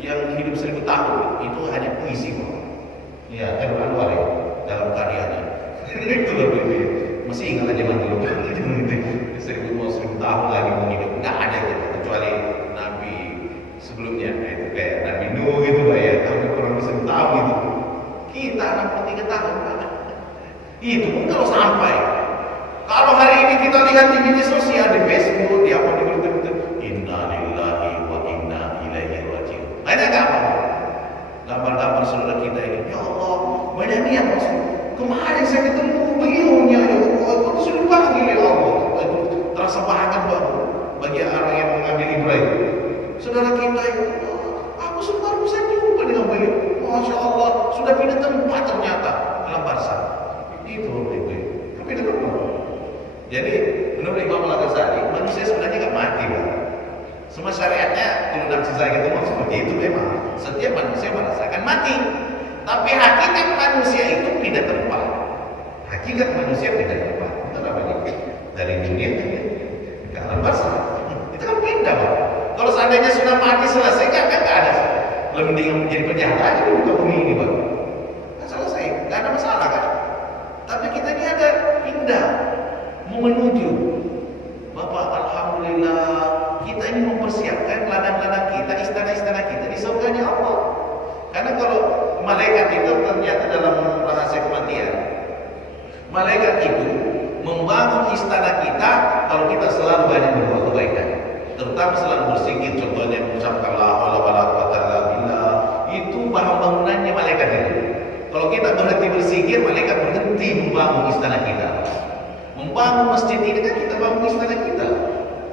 yang hidup 1000 tahun itu hanya puisi, Pak. Ya, Khairul Anwar ya, dalam karyanya. Itu lebih masih ingat aja dulu. 1000 tahun lagi menghidup, nggak ada gitu, kecuali Nabi sebelumnya, itu kayak Nabi Nuh gitu lah ya, tapi kurang 1000 tahun itu. Kita 63 tahun, itu pun kalau sampai. Kalau hari ini kita lihat di media sosial, di Facebook, di apa, di Twitter, Inna lillahi wa inna ilaihi raji'un. Ada nggak apa? Gambar-gambar saudara kita ini, ya Allah, banyak niat maksud. Kemarin saya ketemu beliaunya, ya Allah, itu sudah panggil ya Allah. Itu terasa banget bagi orang yang mengambil ibrah itu. Saudara kita ya Allah, aku baru saja jumpa dengan beliau. Masya Allah, sudah pindah tempat ternyata dalam Barsa. Itu pindah tempat. Jadi menurut Imam Al-Ghazali, manusia sebenarnya nggak mati, Pak. Semua syariatnya kalau nafsu saya itu seperti itu memang. Setiap manusia merasakan mati. Tapi hakikat manusia itu pindah tempat. Hakikat manusia pindah tempat. Itu apa ini? Dari dunia ke alam barzakh. Itu kan pindah, Pak. Kalau seandainya sudah mati selesai, kan ada. Lebih mending menjadi penjahat aja di muka bumi ini, Pak. Kan selesai, nggak ada masalah kan? Tapi kita ini ada pindah, mau menuju. Bapak, alhamdulillah, kita ini mempersiapkan ladang-ladang kita, istana-istana kita di surganya Allah. Karena kalau malaikat itu ternyata dalam rahasia kematian, malaikat itu membangun istana kita kalau kita selalu banyak berbuat kebaikan, terutama selalu berzikir. Contohnya mengucapkan la haula wala quwata illa billah, itu bahan bangunannya malaikat itu. Kalau kita berhenti berzikir, malaikat berhenti membangun istana kita. Membangun masjid ini kan kita bangun istana kita.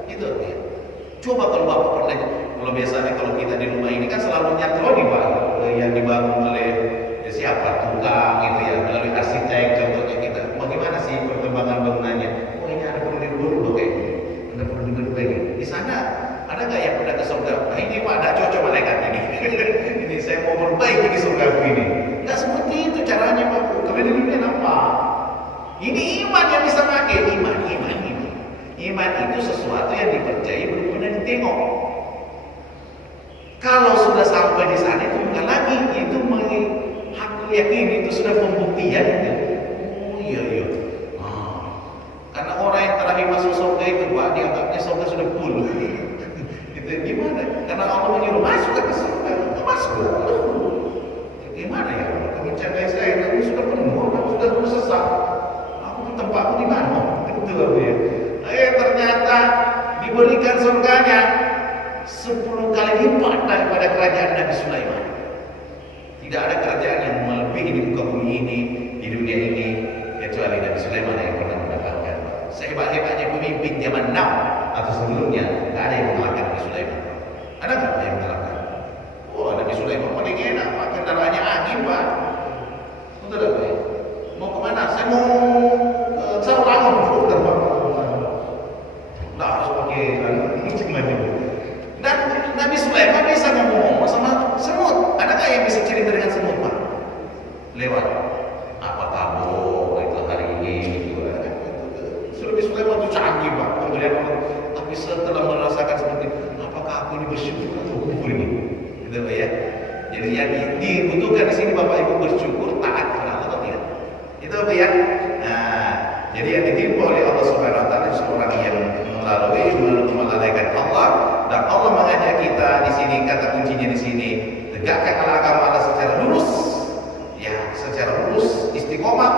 Itu ya. Coba kalau Bapak pernah, kalau biasanya kalau kita di rumah ini kan selalu nyatroni, Pak, yang dibangun oleh siapa, tukang gitu ya, melalui arsitek contohnya kita. Bagaimana sih perkembangan bangunannya? Oh, ini ada perlu dirubah kayak gini, ada perlu dirubah kayak gini. Di sana ada nggak yang pernah ke surga? Nah ini Pak, ada cocok malaikat ini. Ini saya mau perbaiki di surga ini. Nggak seperti itu caranya, Pak. Kalau di dunia nampak. Ini iman yang bisa pakai iman. Iman itu sesuatu yang dipercayai benar-benar ditengok. Kalau sudah sampai di sana itu bukan lagi, itu hakul yakin, itu sudah pembuktian itu. Oh iya. Karena orang yang terakhir masuk surga itu, Pak, dianggapnya surga sudah full. Itu gimana? Karena Allah menyuruh masuk ke surga, masuk. Gimana ya? Kamu cakap saya itu sudah penuh, sudah sesat. Aku tempatku di mana? Itu apa ya? Ternyata diberikan surganya 10 kali lipat daripada kerajaan Nabi Sulaiman. Tidak ada kerajaan yang melebihi di muka bumi ini, di dunia ini, kecuali Nabi Sulaiman yang pernah mendapatkan. Sehebat-hebatnya pemimpin zaman now atau sebelumnya, tidak ada yang mengalahkan Nabi Sulaiman. Ada nggak yang mengalahkan? Oh, Nabi Sulaiman paling enak, Pak. Kendaraannya angin, Pak. Betul apa ya? Mau kemana? Saya mau ke Sarawak, Pak. Nggak harus pakai macam-macam. Dan Nabi Sulaiman bisa ngomong sama semut. Ada nggak yang bisa cerita dengan semut, Pak? Lewat apa kabar itu hari ini? Gitu. Nabi Sulaiman itu canggih, Pak. Tapi setelah merasakan seperti, apakah aku ini bersyukur atau kufur ini? Gitu, Pak ya. Jadi yang dibutuhkan di sini Bapak Ibu bersyukur, taat kepada Allah atau tidak? Itu apa ya? Nah, jadi yang ditimpa oleh Allah Subhanahu Wa Taala seorang yang melalaikan Allah, dan Allah mengajak kita di sini, kata kuncinya di sini, tegakkanlah agama Allah secara lurus, ya, secara lurus, istiqomah,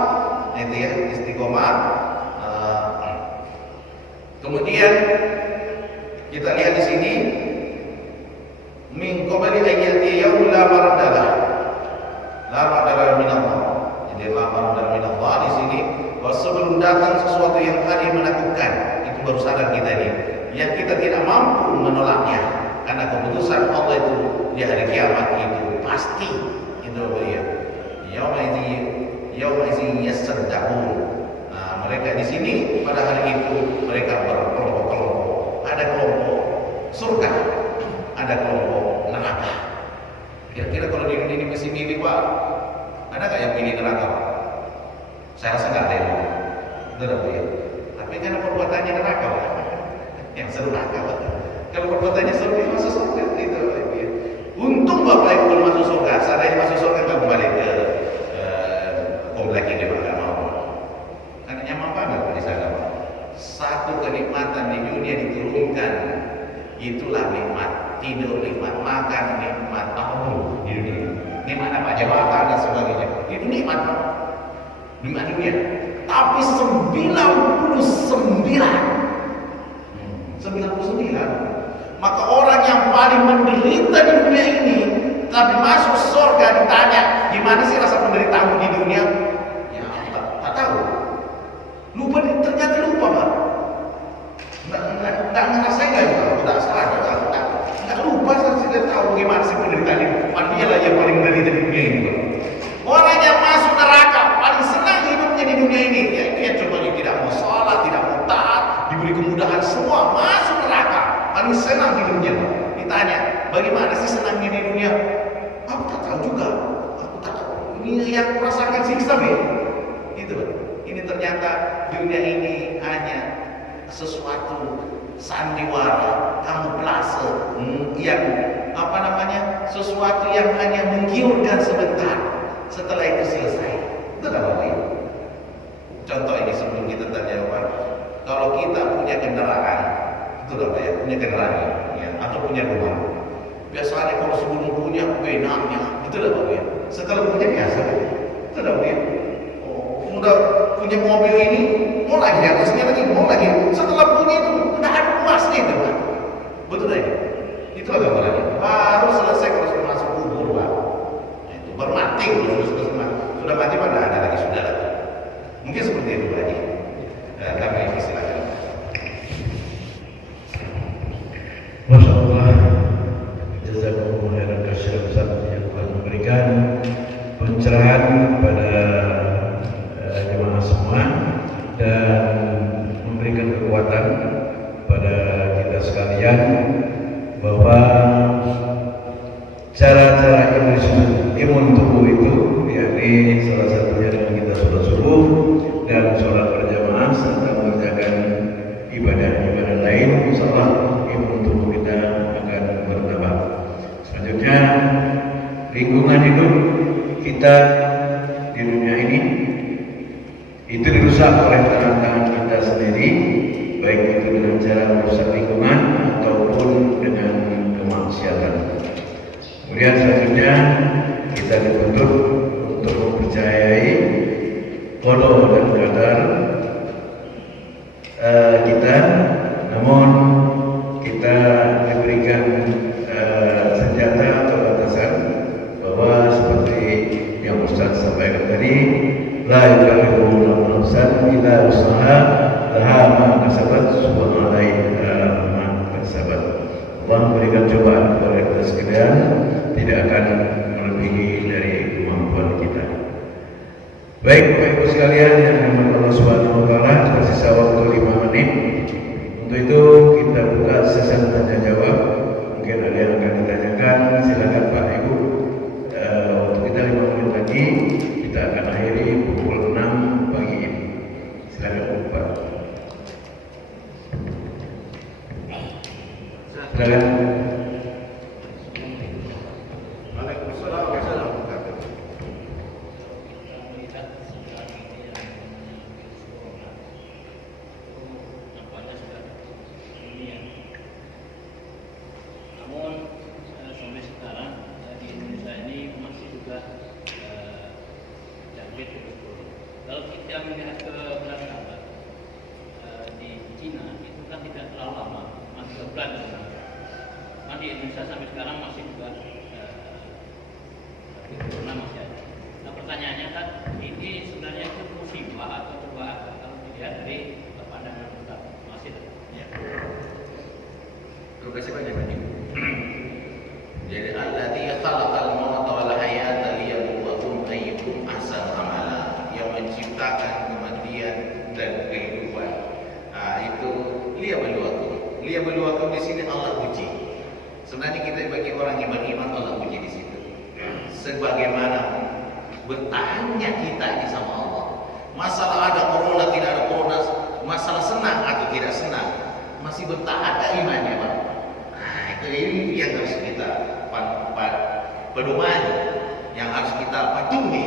itu ya, istiqomah. Kemudian kita lihat di sini, min qabli ayati yaum la maraddalah min Allah. Jadi la yang tadi menakutkan. Itu baru sadar kita ini, yang kita tidak mampu menolaknya, karena keputusan Allah itu di hari kiamat itu pasti. Itu ya. Yauma idzin yasaddaqun. Nah, mereka di sini pada hari itu mereka berkelompok-kelompok. Ada kelompok surga, ada kelompok neraka. Kira-kira kalau di dunia ini mesti milih, Pak, ada nggak yang pilih neraka? Saya rasa nggak ada yang mau. Betul ya. Tapi karena perbuatannya neraka, Pak, yang seru neraka, Pak. Kalau perbuatannya surga, masuk surga itu. Ya. Untung Bapak Ibu belum masuk surga. Seandainya masuk surga nggak kembali ke komplek ini, Pak, nggak mau. Karena nyaman banget di sana, Pak. Satu kenikmatan di dunia diturunkan, itulah nikmat tidur, nikmat makan, nikmat apapun di dunia. Nikmat apa? Jabatan dan sebagainya. Itu nikmat, Pak. Nikmat dunia. Tapi 99, maka orang yang paling menderita di dunia ini, tapi masuk surga ditanya, gimana sih rasa penderitaanmu di dunia? Ya, tak tahu. Lupa, ternyata lupa, Pak. Nggak ngerasain lagi, Pak. Tak salah, nggak lupa, saya tidak tahu gimana sih penderitaan itu. Dia lah yang paling menderita di dunia ini, Pak. Orang yang masuk neraka paling senang hidupnya di dunia ini, yaitu yang contohnya tidak mau sholat, tidak mau taat, diberi kemudahan semua, masuk neraka, paling senang hidupnya. Ditanya, bagaimana sih senangnya di dunia? Aku tak tahu juga. Aku tak tahu. Ini yang merasakan siksa, Be. Itu, ini ternyata dunia ini hanya sesuatu sandiwara, kamuflase, yang apa namanya, sesuatu yang hanya menggiurkan sebentar. Setelah itu selesai. Itu apa sih? Contoh ini sebelum kita tanya, Pak. Kalau kita punya kendaraan, itu apa ya? Punya kendaraan, ya, atau punya rumah. Biasanya kalau sebelum punya benangnya, itu apa ya? Setelah punya biasa, itu apa ya? Oh, udah punya mobil ini, mau lagi atasnya lagi, mau lagi. Setelah punya itu, udah ada puasnya itu, Pak. Betul ya? Itu agak lagi. Baru selesai kalau sudah masuk kubur, Pak. Baru mati, sudah mati pada ada lagi, sudah lagi. Mungkin seperti itu lagi. Kami silakan. Masya Allah, jazakumullah khairan katsiran Ustaz yang telah memberikan pencerahan kepada jemaah semua dan memberikan kekuatan pada kita sekalian bahwa cara-cara imun tubuh itu, yakni salah satunya dengan kita sholat subuh dan sholat berjamaah serta mengerjakan ibadah-ibadah lain, insyaallah imun tubuh kita akan bertambah. Selanjutnya, lingkungan hidup kita di dunia ini itu dirusak oleh tangan-tangan kita sendiri, baik itu dengan cara merusak lingkungan ataupun dengan kemaksiatan. Kemudian selanjutnya kita dituntut untuk mempercayai qada dan qadar kita, namun kita diberikan senjata atau batasan bahwa seperti yang Ustaz sampaikan tadi, la yukallifu nafsan illa wus'aha laha ma kasabat wa 'alaiha ma kasabat. Allah memberikan cobaan kepada kita sekalian, tidak akan melebihi dari kemampuan kita. Baik, Bapak Ibu sekalian yang dirahmati Allah Subhanahu wa taala, tersisa waktu 5 menit. Untuk itu kita buka sesi tanya jawab. Mungkin ada yang akan ditanyakan, silakan Pak Ibu. Waktu kita 5 menit lagi, kita akan akhiri pukul 6 pagi ini. Silakan Pak. Silakan. Kalau kita melihat ke belakang di Cina itu kan tidak terlalu lama, masih bulan. Nah, di Indonesia sampai sekarang masih juga corona masih ada. Nah, pertanyaannya kan ini sebenarnya itu musibah atau cobaan kalau dilihat dari surahnya begitu. Jadi alladzi khalaqal mauta wal hayata liyabluwakum ayyukum ahsanu amala, yang menciptakan kematian dan kehidupan. Itu liyabluwakum di sini Allah uji. Sebenarnya kita bagi orang iman Allah uji di situ. Sebagaimana bertahannya kita ini sama Allah. Masalah ada corona tidak ada corona, masalah senang atau tidak senang, masih bertahan tak imannya, Pak? Nah, itu ini yang harus kita pedomani, yang harus kita patuhi,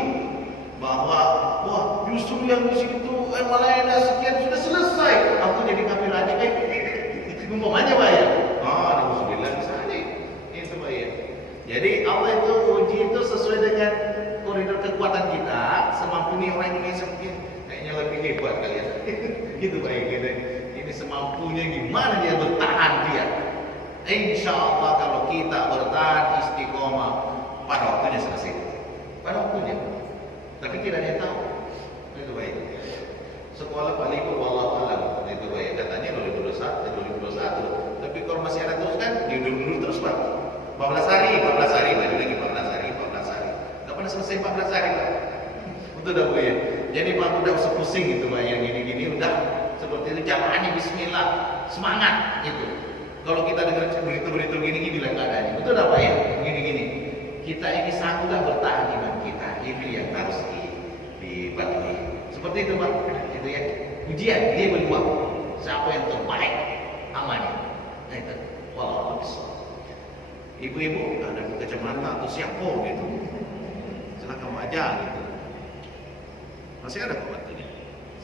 bahwa wah justru yang di situ malah sekian sudah selesai, aku jadi kafir aja, umpamanya Pak ya. Alhamdulillah misalnya itu Pak ya. Jadi Allah itu uji itu sesuai dengan koridor kekuatan kita, semampunya orang Indonesia mungkin kayaknya lebih hebat kalian. Gitu Pak ya, gitu. Ini semampunya gimana dia bertahan dia. Insya Allah kalau kita bertahan istiqomah, pada waktunya selesai. Pada waktunya. Tapi tidak ada yang tahu. Itu baik. Sekolah paling wallahu alam. Itu baik. Katanya 2021. Tapi kalau masih ada terus kan, diundur terus Pak. 14 hari, balik lagi 14 hari. Gak pernah selesai 14 hari Pak. Betul dah Bu ya. Jadi Pak udah usah pusing gitu Pak, yang gini-gini udah seperti itu, jalani bismillah, semangat gitu. Kalau kita dengar berita-berita gini-gini lah keadaannya. Betul dah Pak ya, gini-gini. Kita ini sanggup gak bertahan iman kita. Itu yang harus dipatuhi. Seperti itu Pak, itu ya. Ujian dia berjuang. Siapa yang terbaik amannya. Nah itu. Wallahu a'lam. Ibu-ibu ada kacamata atau siapa gitu. Silakan aja gitu. Masih ada kok waktunya.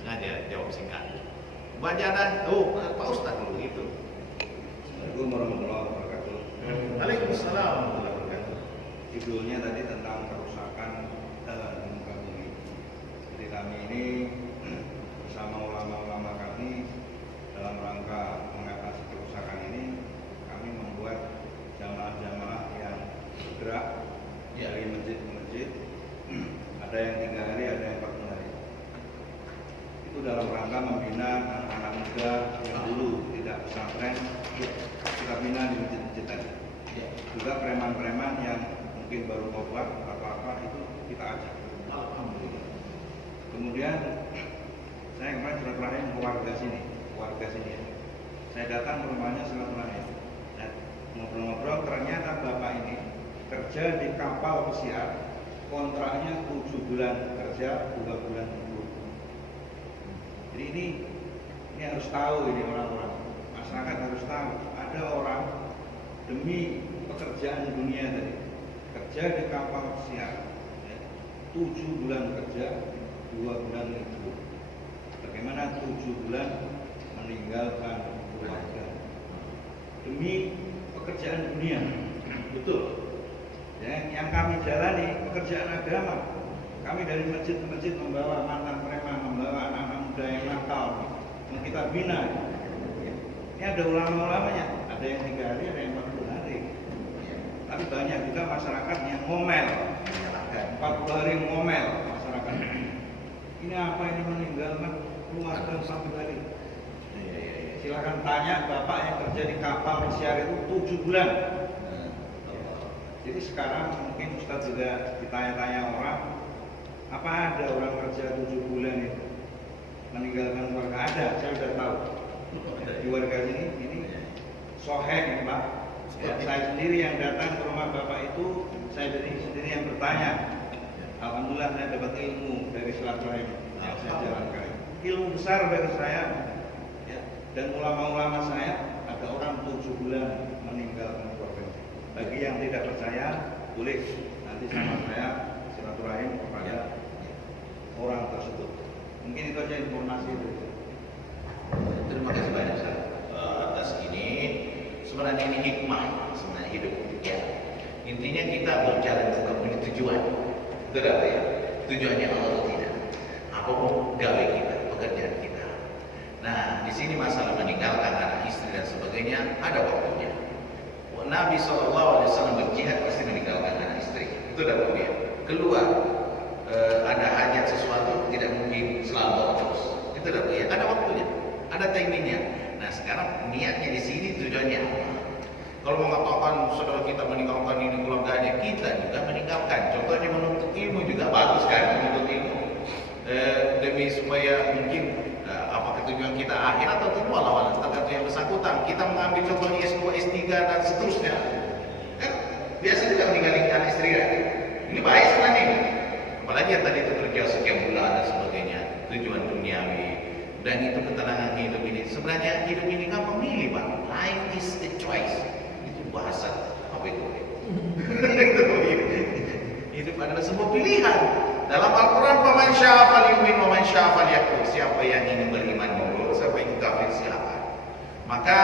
Sengaja jawab singkat. Baca dah. Pak Ustaz dulu gitu. Assalamualaikum warahmatullahi wabarakatuh. Waalaikumsalam warahmatullahi wabarakatuh. Judulnya tadi tentang kerusakan di muka bumi. Jadi kami ini bersama ulama-ulama kami dalam rangka mengatasi kerusakan ini, kami membuat jamaah-jamaah yang bergerak dari masjid ke masjid. Ada yang 3 hari, ada yang 40 hari. Itu dalam rangka membina anak-anak muda yang dulu tidak pesantren, kita bina di masjid-masjid tadi. Juga preman-preman yang mungkin baru tobat apa-apa itu kita ajak. Alhamdulillah. Kemudian saya kemarin silaturahim ke warga sini ya. Saya datang ke rumahnya silaturahim. Ngobrol-ngobrol, ternyata bapak ini kerja di kapal pesiar, kontraknya 7 bulan kerja, 2 bulan libur. Jadi ini harus tahu, ini orang-orang masyarakat harus tahu, ada orang demi pekerjaan dunia tadi kerja di kapal pesiar, 7 bulan kerja, 2 bulan libur. Bagaimana 7 bulan meninggalkan keluarga demi pekerjaan dunia. Betul ya, yang kami jalani pekerjaan agama. Kami dari masjid ke masjid membawa mantan preman, membawa anak-anak muda yang nakal, yang kita bina. Ini ada ulama-ulamanya, ada yang 3 hari, ada yang 40 hari. Tapi banyak juga masyarakat yang ngomel, 40 hari ngomel masyarakat. Ini apa ini meninggalkan keluarga 40 hari? Silakan tanya bapak yang kerja di kapal pesiar itu 7 bulan. Jadi sekarang mungkin Ustaz juga ditanya-tanya orang, apa ada orang kerja 7 bulan itu meninggalkan keluarga? Ada, saya sudah tahu. Di warga ini soheh ini Pak. Ya, saya sendiri yang datang ke rumah bapak itu, saya sendiri yang bertanya. Alhamdulillah saya dapat ilmu dari silaturahim yang saya jalankan. Ilmu besar bagi saya. Dan ulama-ulama saya, ada orang 7 bulan meninggalkan keluarga. Bagi yang tidak percaya, boleh nanti sama saya silaturahim kepada orang tersebut. Mungkin itu aja informasi itu. Terima kasih banyak Ustaz atas ini. Sebenarnya ini hikmah sebenarnya hidup ya. Intinya kita berjalan bukan punya tujuan. Betul apa ya? Tujuannya Allah atau tidak? Apapun gawe kita, pekerjaan kita. Nah, di sini masalah meninggalkan anak istri dan sebagainya ada waktunya. Nabi SAW berjihad pasti meninggalkan anak istri. Itu dah waktunya. Keluar ada hajat sesuatu tidak mungkin selalu terus. Itu dah waktunya. Ada waktunya, ada timingnya. Nah, sekarang niatnya di sini tujuannya apa? Kalau mengatakan saudara kita meninggalkan ini keluarganya, kita juga meninggalkan. Contohnya menuntut ilmu juga bagus kan, menuntut ilmu demi supaya mungkin apa tujuan kita akhir atau tujuan walau tergantung yang bersangkutan. Kita mengambil contohnya S2, S3 dan seterusnya. Kan biasa juga meninggalkan istri kan. Ini baik sebenarnya. Apalagi yang tadi itu kerja sekian bulan dan sebagainya, tujuan duniawi dan itu ketenangan hidup ini. Sebenarnya hidup ini kan memilih, Pak. Life is a choice. Itu bahasa apa itu? Hidup adalah sebuah pilihan. Dalam Al-Quran, "Faman syaa'a falyu'min wa man syaa'a falyakfur." Siapa yang ingin beriman monggo, siapa yang kafir silakan. Maka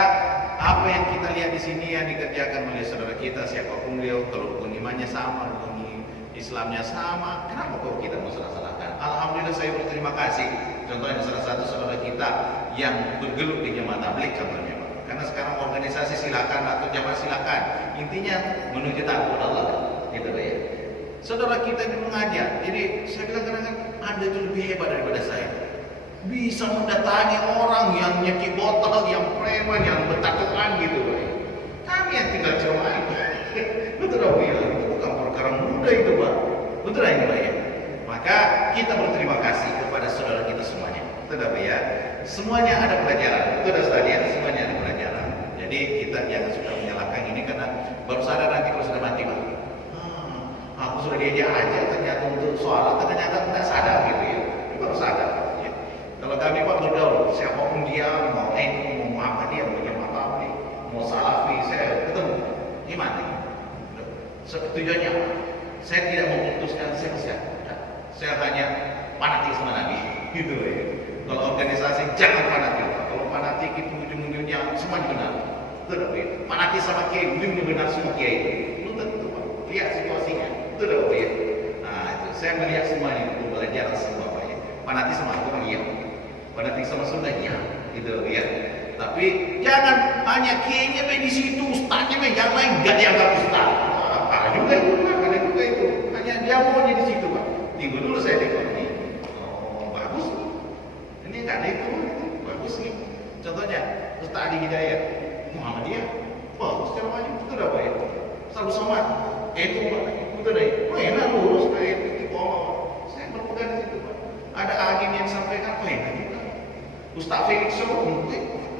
apa yang kita lihat di sini yang dikerjakan oleh saudara kita, siapapun beliau, kalaupun imannya sama, kalaupun Islamnya sama, kenapa kok kita mau salah-salahkan? Alhamdulillah saya berterima kasih. Contohnya salah satu saudara kita yang bergelut di jemaah tabligh contohnya, Pak. Karena sekarang organisasi silakan atau jamaah silakan, intinya menuju takwa Allah, gitu ya. Saudara kita ini mengajar, jadi saya bilang kadang-kadang Anda itu lebih hebat daripada saya. Bisa mendatangi orang yang nyekik botol, yang preman, yang bertatuan gitu, Pak. Kami yang tinggal ceramah. Betul apa ya? Itu bukan perkara mudah itu, Pak. Betul ini, Pak ya. Maka kita berterima kasih kepada saudara kita semuanya. Betul apa ya? Semuanya ada pelajaran. Betul ada sekalian, semuanya ada pelajaran. Jadi kita jangan suka menyalahkan ini karena baru sadar nanti kalau sudah mati, Pak. Aku sudah diajak aja ternyata untuk sholat, ternyata tidak sadar gitu ya. Baru sadar. Ya. Kalau kami Pak bergaul, siapapun dia, mau NU, mau Muhammadiyah, mau Jemaah Tabligh, mau Salafi, saya ketemu. Gimana? Tujuannya apa? Saya tidak memutuskan siapa. Saya hanya fanatik sama Nabi. Gitu ya. Kalau organisasi jangan fanatik. Kalau fanatik itu ujung-ujungnya semua benar. Betul ya. Fanatik sama kiai, ujungnya benar semua kiai. Belum tentu Pak. Lihat situasinya. Betul ya. Nah itu saya melihat semuanya itu belajar semua Pak ya. Fanatik sama Al-Quran iya. Fanatik sama Sunnah iya. Gitu ya. Tapi jangan hanya kiainya di situ, ustaznya yang lain enggak dianggap ustaz. Juga itu, ada juga itu. Hanya dia maunya di situ, Pak. Tunggu dulu saya tengok ini. Oh, bagus. Ini enggak ada itu, bagus nih. Contohnya, Ustaz Adi Hidayat, Muhammadiyah, bagus ceramahnya, betul apa ya? Selalu Somad, itu Pak, betul deh. Oh, enak lurus kayak itu saya berpegang di situ, Pak. Ada agim yang sampaikan, oh enak juga. Ustaz Felix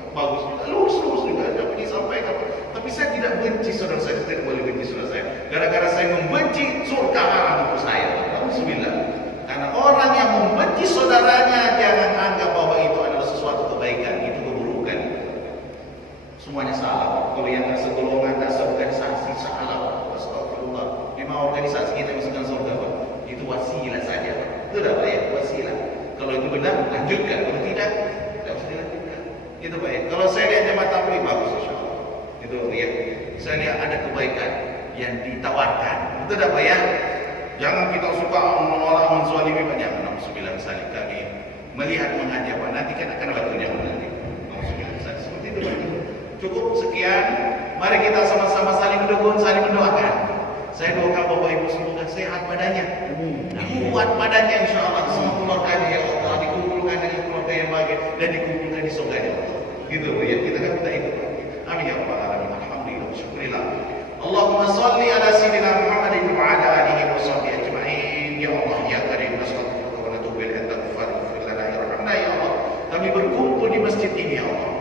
bagus juga, lurus juga, dapat disampaikan. Tapi saya tidak benci saudara saya, tidak boleh benci saudara saya. Gara-gara saya membenci surga haram untuk saya. Alhamdulillah. Karena orang yang membenci saudaranya jangan anggap bahwa itu adalah sesuatu kebaikan, itu keburukan. Semuanya salah. Kalau yang segolongan dasar organisasi salah. Astagfirullah. 5 organisasi kita masukkan surga, Pak. Itu wasilah saja. Itu dah ya, wasilah. Kalau itu benar lanjutkan, kalau tidak usah dilanjutkan. Itu baik. Kalau saya lihat jemaah tabligh bagus insyaallah. Itu ya. Saya lihat ada kebaikan yang ditawarkan. Itu dah Pak ya. Jangan kita suka menolak, menzalimi banyak. Alhamdulillah sekali kami melihat mengajar Pak. Nanti kan akan waktunya nanti. Alhamdulillah seperti itu Pak. Cukup sekian. Mari kita sama-sama saling mendukung, saling mendoakan. Saya doakan Bapak Ibu semoga sehat badannya, kuat badannya insyaallah. Semua keluarganya ya Allah dikumpulkan dengan keluarga yang bahagia dan dikumpulkan di surga ya Allah. Gitu ya. Kita kan minta itu Pak. Amin ya rabbal alamin. Alhamdulillah. Syukurillah. Allahumma salli ala sayyidina Muhammadin wa ala alihi wa sahbihi ajma'in. Ya Allah ya Karim, nastaghfiruka wa natubu ilaika faghfir lana ya rahmana ya Allah. Kami berkumpul di masjid ini ya Allah.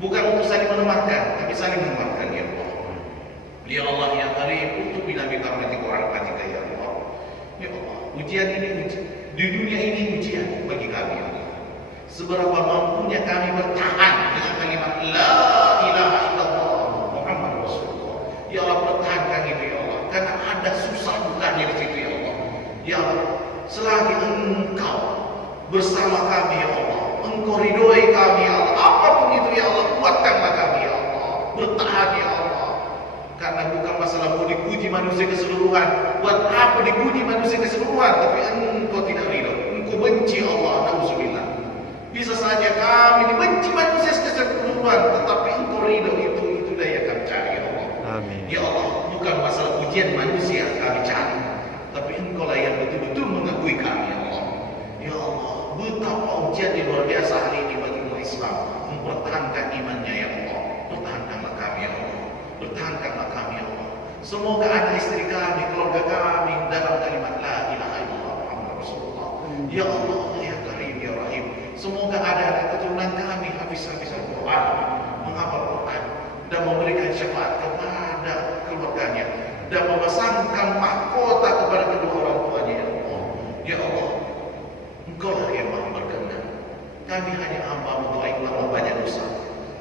Bukan untuk saling melemahkan, tapi saling menguatkan ya Allah. Ya Allah ya Karim, untuk binabi karamatika wa rahmatika ya Allah. Ya Allah, ujian ini di dunia ini ujian bagi kami ya Allah. Seberapa mampunya kami bertahan dengan kalimat la ilaha illallah Muhammad Rasulullah. Ya Allah pertahankan itu ya Allah, karena ada susah dukanya di situ ya Allah. Ya Allah, selagi Engkau bersama kami ya Allah, Engkau ridhoi kami ya Allah, apapun itu ya Allah, kuatkanlah kami ya Allah, bertahan ya Allah. Karena bukan masalah mau dipuji manusia keseluruhan. Buat apa dipuji manusia keseluruhan tapi Engkau tidak ridho, Engkau benci Allah. Nauzubillah. Bisa saja kami dibenci manusia keseluruhan, tetapi Engkau ridho, itu daya kami cari ya Allah. Amin. Ya Allah, bukan masalah ujian manusia kami cari, tapi Engkau lah yang betul-betul mengakui kami ya Allah. Ya Allah, betapa ujian yang luar biasa hari ini bagi umat Islam mempertahankan imannya ya Allah. Pertahankanlah kami ya Allah. Pertahankanlah kami ya Allah. Semoga ada istri kami, keluarga kami dalam kalimat la ilaha illallah Muhammad Rasulullah. Ya Allah, ya Karim, ya Rahim. Semoga ada keturunan kami habis-habis Al-Quran, menghafal Quran, dan memberikan syafaat kepada keluarganya, dan memasangkan mahkota kepada kedua orang tuanya. Ya Allah, ya Allah, Engkau lah yang maha berkenan. Kami hanya hamba doa yang lama banyak dosa.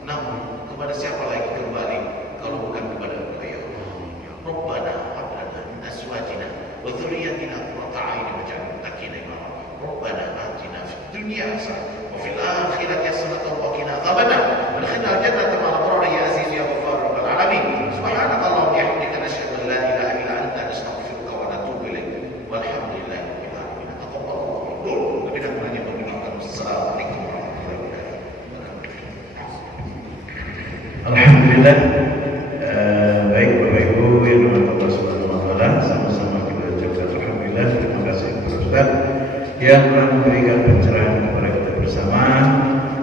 Namun kepada siapa lagi kembali kalau bukan kepada Engkau ya Allah. Rabbana hab lana min azwajina wa dhurriyyatina qurrata a'yun waj'alna lil muttaqina imama. Rabbana atina fid dunya hasanah wa fil akhirati hasanah wa qina adzabannar. Adkhilna al-jannata ma'al abrar ya aziz ya ghafar rabbal alamin. Subhanakallahumma wa bihamdika nashhadu an la ilaha illa anta nastaghfiruka wa natubu ilaik. Walhamdulillahi rabbil alamin. Taqabbalallahu minkum. Lebih kurangnya berdoa. Assalamualaikum warahmatullahi wabarakatuh. Alhamdulillah. Baik Bapak Ibu yang dirahmati Allah Subhanahu wa taala, sama-sama kita ucapkan alhamdulillah, terima kasih kepada Ustaz yang telah memberikan pencerahan kepada kita bersama.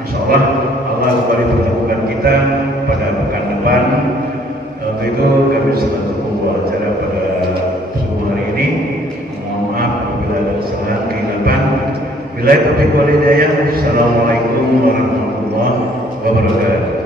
Insyaallah Allah kembali pertemukan kita pada pekan depan. Begitu kami selalu membawa acara pada subuh hari ini. Mohon maaf apabila ada kesalahan kehilapan. Billahi taufiq wal hidayah. Assalamualaikum warahmatullahi wabarakatuh.